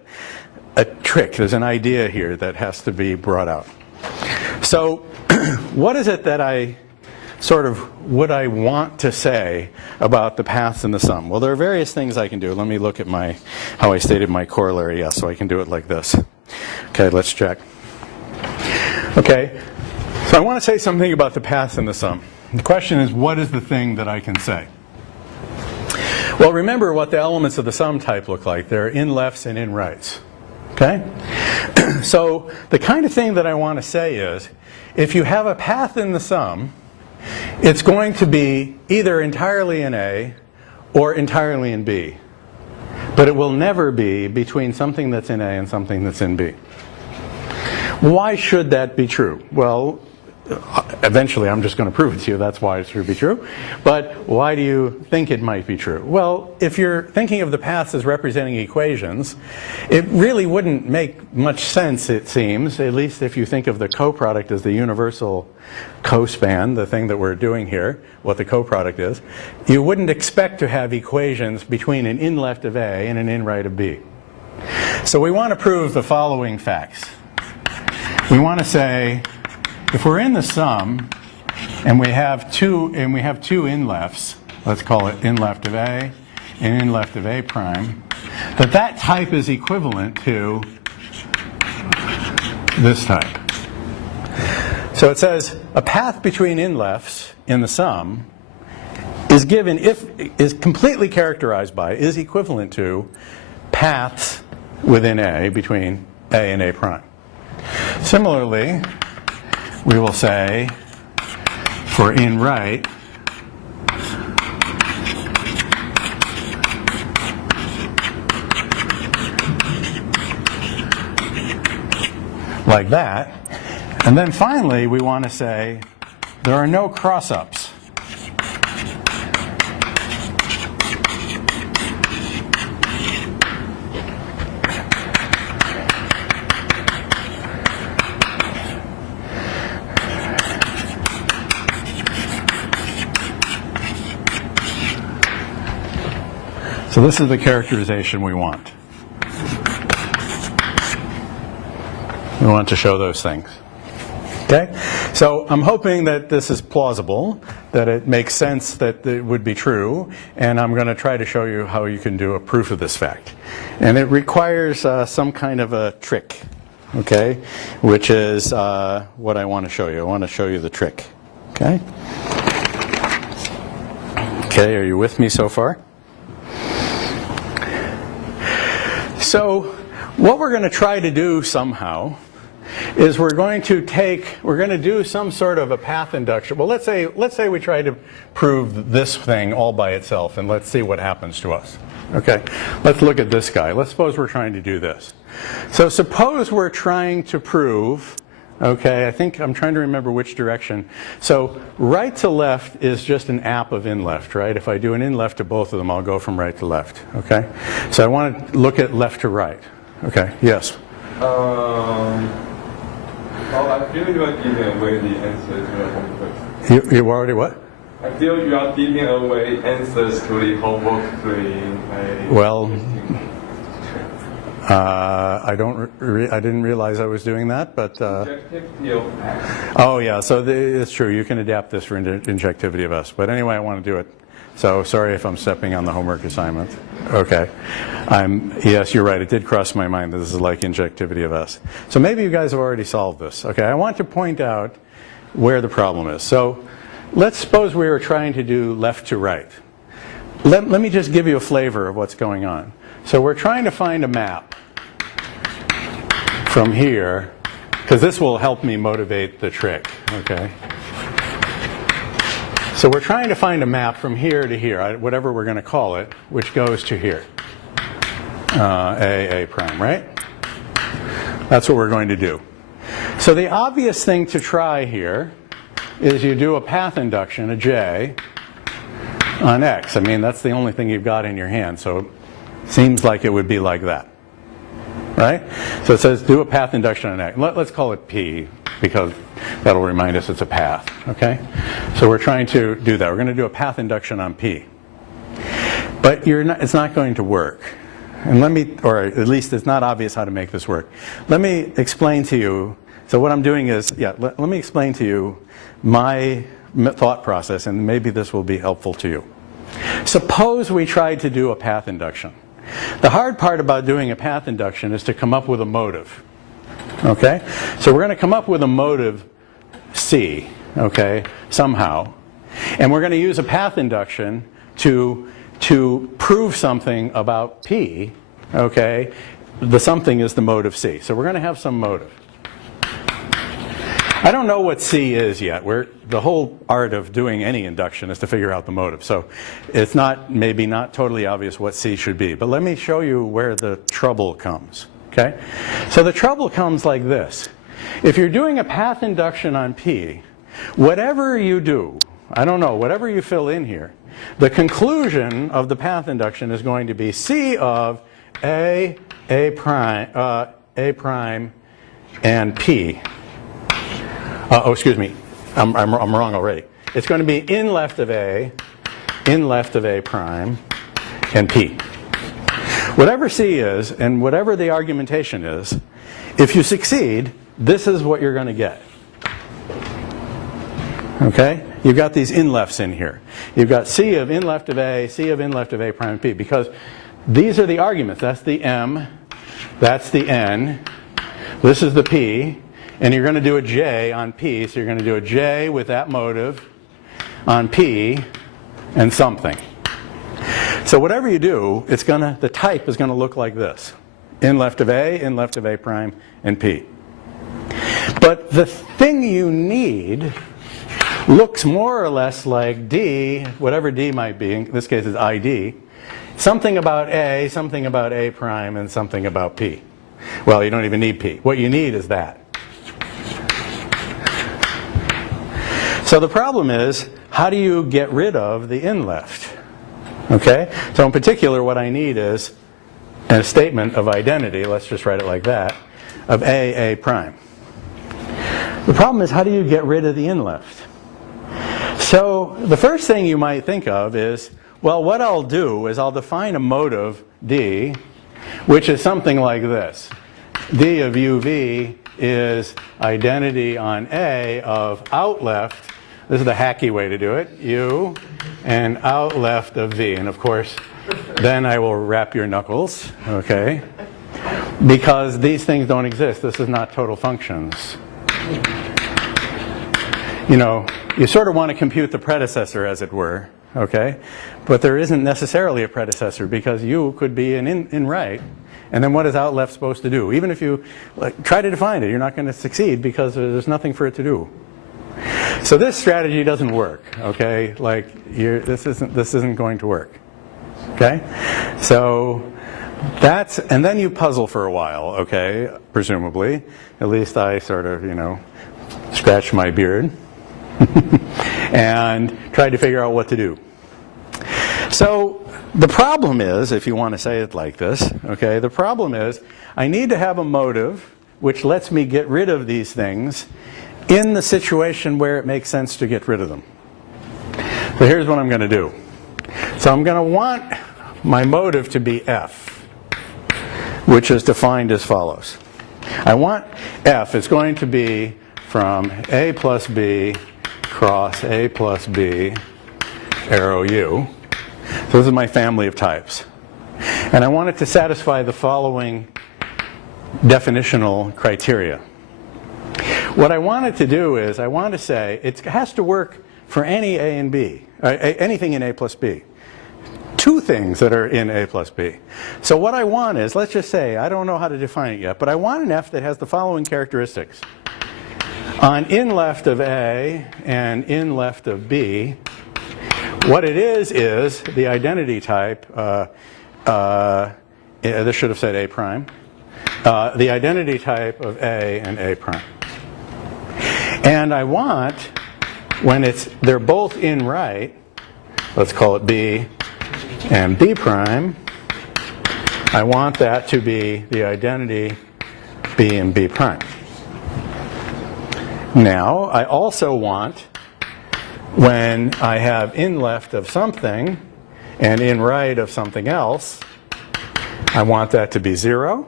trick, there's an idea here that has to be brought out. So, what is it that I want to say about the paths in the sum? Well, there are various things I can do. Let me look at how I stated my corollary. Yes, so I can do it like this. Okay, let's check. Okay, so I want to say something about the paths in the sum. The question is, what is the thing that I can say? Well, remember what the elements of the sum type look like. They're in lefts and in rights. Okay? So the kind of thing that I want to say is, if you have a path in the sum, it's going to be either entirely in A or entirely in B. But it will never be between something that's in A and something that's in B. Why should that be true? Well, eventually I'm just going to prove it to you, that's why it's should be true. But why do you think it might be true? Well, if you're thinking of the paths as representing equations, it really wouldn't make much sense, it seems, at least if you think of the coproduct as the universal cospan, the thing that we're doing here, what the coproduct is. You wouldn't expect to have equations between an in left of A and an in right of B. So we want to prove the following facts. We want to say, if we're in the sum and we have two in lefts, let's call it in left of A and in left of A prime, that type is equivalent to this type. So it says a path between in lefts in the sum is given is completely characterized by, is equivalent to paths within A between A and A prime. Similarly, we will say for in right, like that. And then finally, we want to say there are no cross-ups. So this is the characterization we want. We want to show those things. Okay? So I'm hoping that this is plausible, that it makes sense that it would be true, and I'm going to try to show you how you can do a proof of this fact. And it requires some kind of a trick, okay, which is what I want to show you. I want to show you the trick. Okay? Okay, are you with me so far? So what we're going to try to do somehow is we're going to do some sort of a path induction. Well, let's say we try to prove this thing all by itself, and let's see what happens to us. Okay, let's look at this guy. Let's suppose we're trying to do this. So suppose we're trying to prove, okay, I think I'm trying to remember which direction. So right to left is just an app of in left, right? If I do an in left to both of them, I'll go from right to left, okay? So I want to look at left to right. Okay, yes? Well, I feel you are giving away the answer to the homework. You already what? I feel you are giving away answers to the homework doing. Well, I didn't realize I was doing that, but. Objectivity of X. Oh yeah, so it's true. You can adapt this for injectivity of S. But anyway, I want to do it. So sorry if I'm stepping on the homework assignment. Okay. Yes, you're right. It did cross my mind that this is like injectivity of S. So maybe you guys have already solved this. Okay, I want to point out where the problem is. So let's suppose we were trying to do left to right. Let me just give you a flavor of what's going on. So we're trying to find a map from here, because this will help me motivate the trick. Okay. So we're trying to find a map from here to here, whatever we're going to call it, which goes to here. A prime, right? That's what we're going to do. So the obvious thing to try here is you do a path induction, a J, on X. I mean, that's the only thing you've got in your hand, so it seems like it would be like that. Right? So it says do a path induction on X. Let's call it P, because that'll remind us it's a path. Okay? So we're trying to do that. We're going to do a path induction on P. But it's not going to work. And or at least it's not obvious how to make this work. Let me explain to you. So what I'm doing is, let me explain to you my thought process, and maybe this will be helpful to you. Suppose we tried to do a path induction. The hard part about doing a path induction is to come up with a motive. Okay? So we're going to come up with a motive C, okay, somehow. And we're going to use a path induction to prove something about P, okay? The something is the motive C. So we're going to have some motive. I don't know what C is yet. The whole art of doing any induction is to figure out the motive. So it's maybe not totally obvious what C should be. But let me show you where the trouble comes. Okay? So the trouble comes like this. If you're doing a path induction on P, whatever you do, I don't know, whatever you fill in here, the conclusion of the path induction is going to be C of A prime, and P. Oh, excuse me, I'm wrong already. It's going to be in left of A prime, and P. Whatever C is, and whatever the argumentation is, if you succeed, this is what you're going to get. Okay? You've got these in lefts in here. You've got C of in left of A, C of in left of A prime and P, because these are the arguments. That's the M, that's the N, this is the P, and you're going to do a J on P, so you're going to do a J with that motive on P and something. So whatever you do, the type is going to look like this. In left of A prime, and P. But the thing you need looks more or less like D, whatever D might be, in this case is ID, something about A prime, and something about P. Well, you don't even need P. What you need is that. So the problem is, how do you get rid of the in left? Okay? So in particular, what I need is a statement of identity, let's just write it like that, of A prime. The problem is, how do you get rid of the in left? So the first thing you might think of is, well, what I'll do is I'll define a motive D, which is something like this. D of UV is identity on A of out left. This is the hacky way to do it. U and out left of V. And of course, then I will wrap your knuckles, okay? Because these things don't exist. This is not total functions. You know, you sort of want to compute the predecessor, as it were, okay? But there isn't necessarily a predecessor, because U could be an in right. And then what is out left supposed to do? Even if you try to define it, you're not going to succeed, because there's nothing for it to do. So this strategy doesn't work, okay? Like, this isn't going to work, okay? So that's, and then you puzzle for a while, okay? Presumably, at least I sort of, scratch my beard and try to figure out what to do. So the problem is, if you want to say it like this, okay, the problem is I need to have a motive which lets me get rid of these things in the situation where it makes sense to get rid of them. So here's what I'm going to do. So I'm going to want my motive to be F, which is defined as follows. I want F is going to be from A plus B cross A plus B arrow U. So this is my family of types. And I want it to satisfy the following definitional criteria. What I want it to do is, I want to say it has to work for any A and B, anything in A plus B. Two things that are in A plus B. So what I want is, let's just say, I don't know how to define it yet, but I want an F that has the following characteristics. On in left of A and in left of B, what it is the identity type, this should have said A prime, the identity type of A and A prime. And I want, when they're both in right, let's call it B and B prime, I want that to be the identity B and B prime. Now, I also want, when I have in left of something and in right of something else, I want that to be 0.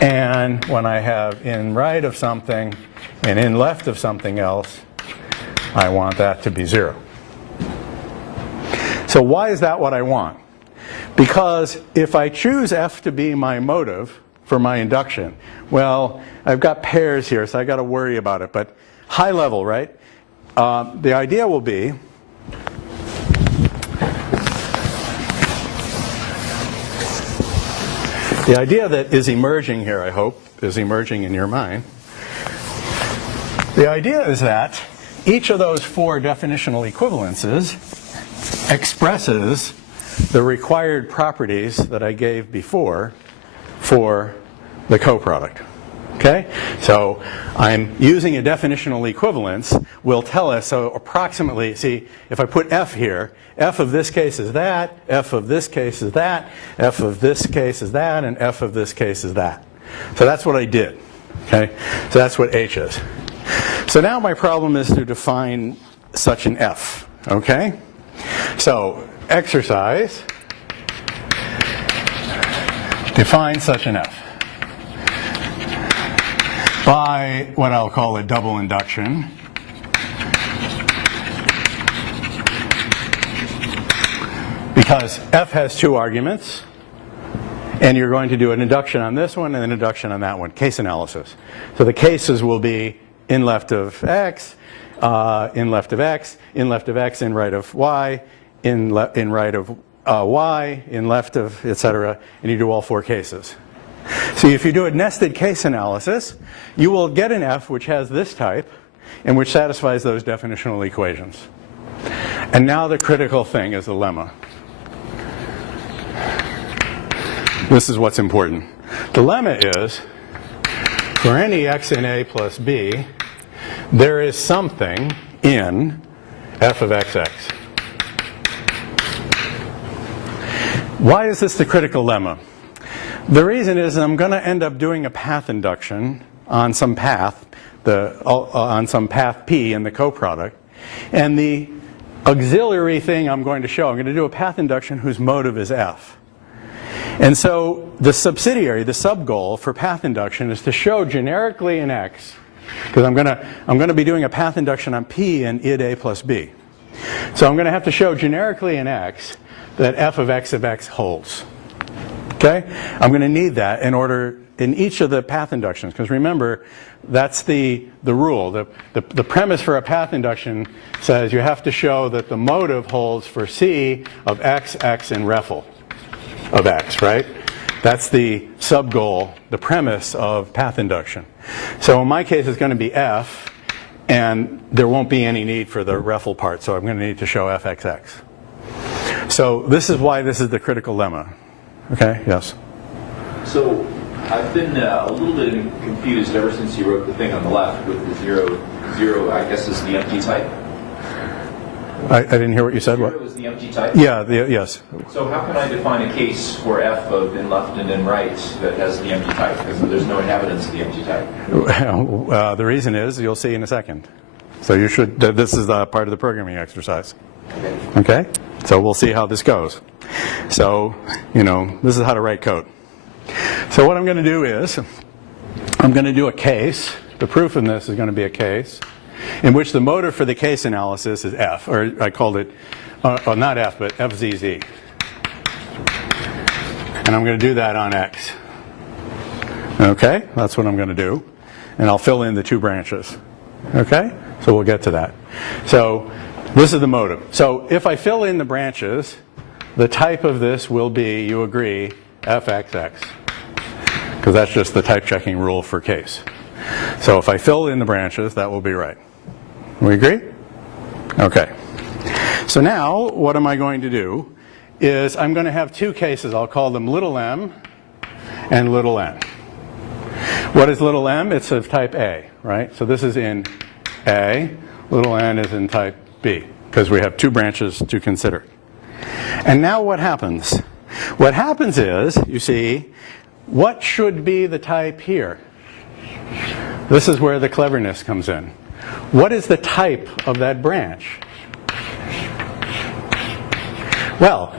And when I have in right of something and in left of something else, I want that to be 0. So why is that what I want? Because if I choose F to be my motive for my induction, well, I've got pairs here, so I've got to worry about it. But high level, right? The idea will be the idea that is emerging here, I hope, is emerging in your mind. The idea is that each of those 4 definitional equivalences expresses the required properties that I gave before for the coproduct. Okay? So I'm using a definitional equivalence will tell us, so approximately, see, if I put f here, f of this case is that, f of this case is that, f of this case is that, and f of this case is that. So that's what I did. Okay? So that's what h is. So now my problem is to define such an f. Okay? So exercise, define such an f by what I'll call a double induction. Because f has two arguments, and you're going to do an induction on this one and an induction on that one, case analysis. So the cases will be in left of x, in left of x, in left of x, in right of y, in right of y, in left of, etc., and you do all four cases. So if you do a nested case analysis, you will get an f which has this type and which satisfies those definitional equations. And now the critical thing is the lemma. This is what's important. The lemma is, for any x in a plus b, there is something in f of xx. Why is this the critical lemma? The reason is I'm going to end up doing a path induction on some path, on some path p in the coproduct, and the auxiliary thing I'm going to show, I'm going to do a path induction whose motive is f. And so the subsidiary, the sub-goal for path induction is to show generically in x, because I'm going to be doing a path induction on p in id a plus b. So I'm going to have to show generically in x that f of x holds. Okay? I'm going to need that in order, in each of the path inductions, because remember, that's the rule. The premise for a path induction says you have to show that the motive holds for c of x, and refl of x, right? That's the sub-goal, the premise of path induction. So in my case, it's going to be f, and there won't be any need for the refl part, so I'm going to need to show fxx. So this is why this is the critical lemma. Okay, yes? So I've been a little bit confused ever since you wrote the thing on the left with the zero, I guess is the empty type. I didn't hear what you said. Zero What? is the empty type? Yeah, yes. So how can I define a case for f of in left and in right that has the empty type? Because there's no inhabitants of the empty type. The reason is, you'll see in a second. So you should, this is part of the programming exercise. Okay? So we'll see how this goes. So, this is how to write code. So what I'm going to do is, I'm going to do a case. The proof in this is going to be a case in which the motive for the case analysis is f, or I called it, not f, but fzz. And I'm going to do that on x. Okay? That's what I'm going to do. And I'll fill in the two branches. Okay? So we'll get to that. So this is the motive. So if I fill in the branches, the type of this will be, you agree, fxx. Because that's just the type checking rule for case. So if I fill in the branches, that will be right. We agree? Okay. So now, what am I going to do is I'm going to have two cases. I'll call them little m and little n. What is little m? It's of type A, right? So this is in A. Little n is in type B, because we have two branches to consider. And now what happens? What happens is, you see, what should be the type here? This is where the cleverness comes in. What is the type of that branch? Well,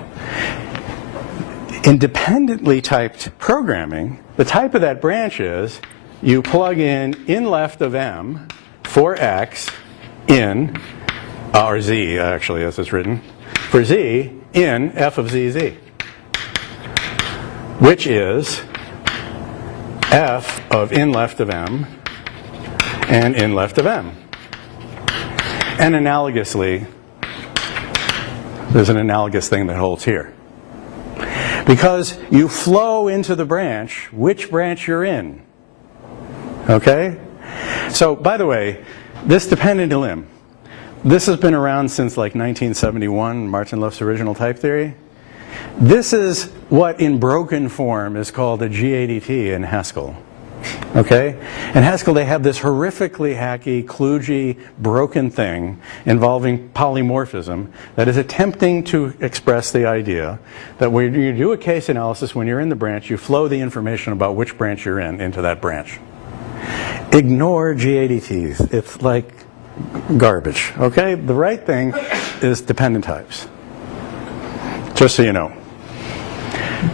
independently typed programming, the type of that branch is you plug in left of m for x in, or z actually as it's written, for z in f of zz, which is f of in left of m and in left of m. And analogously, there's an analogous thing that holds here. Because you flow into the branch, which branch you're in. Okay? So, by the way, this dependent lim, this has been around since like 1971, Martin Luft's original type theory. This is what in broken form is called a GADT in Haskell. Okay? In Haskell, they have this horrifically hacky, kludgy, broken thing involving polymorphism that is attempting to express the idea that when you do a case analysis, when you're in the branch, you flow the information about which branch you're in into that branch. Ignore G80Ts. It's like garbage. Okay? The right thing is dependent types. Just so you know.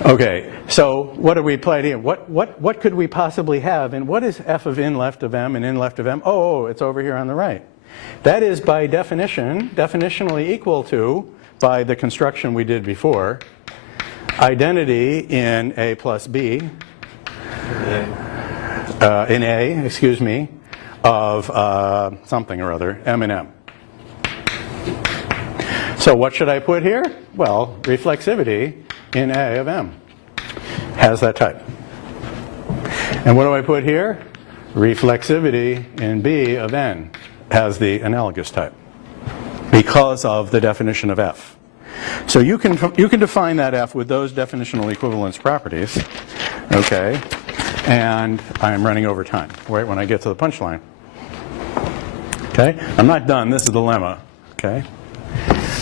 Okay, so what did we play in? What could we possibly have? And what is f of in left of m and in left of m? Oh, it's over here on the right. That is by definition, definitionally equal to, by the construction we did before, identity in A plus B, in A, excuse me, of something or other, m and m. So what should I put here? Well, reflexivity in A of m has that type. And what do I put here? Reflexivity in B of n has the analogous type because of the definition of f. So you can define that f with those definitional equivalence properties, okay? And I'm running over time, right when I get to the punchline. Okay? I'm not done. This is the lemma, okay?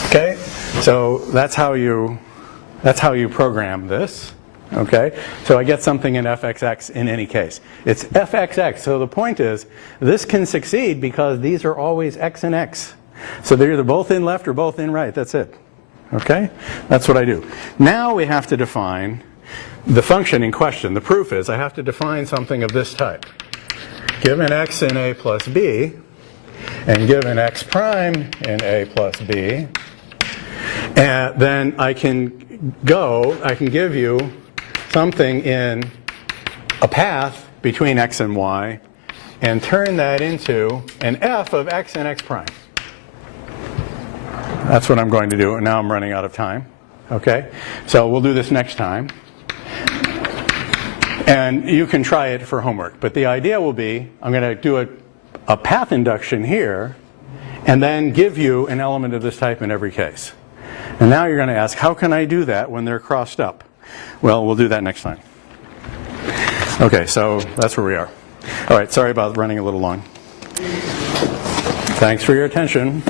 Okay? So that's how you program this. Okay? So I get something in fxx in any case. It's fxx. So the point is, this can succeed because these are always x and x. So they're either both in left or both in right. That's it. Okay? That's what I do. Now we have to define the function in question. The proof is I have to define something of this type. Given x in a plus b, and given x prime in a plus b, and then I can give you something in a path between x and y and turn that into an f of x and x prime. That's what I'm going to do, and now I'm running out of time. Okay? So we'll do this next time. And you can try it for homework. But the idea will be, I'm going to do a path induction here and then give you an element of this type in every case. And now you're going to ask, how can I do that when they're crossed up? Well, we'll do that next time. Okay, so that's where we are. All right, sorry about running a little long. Thanks for your attention.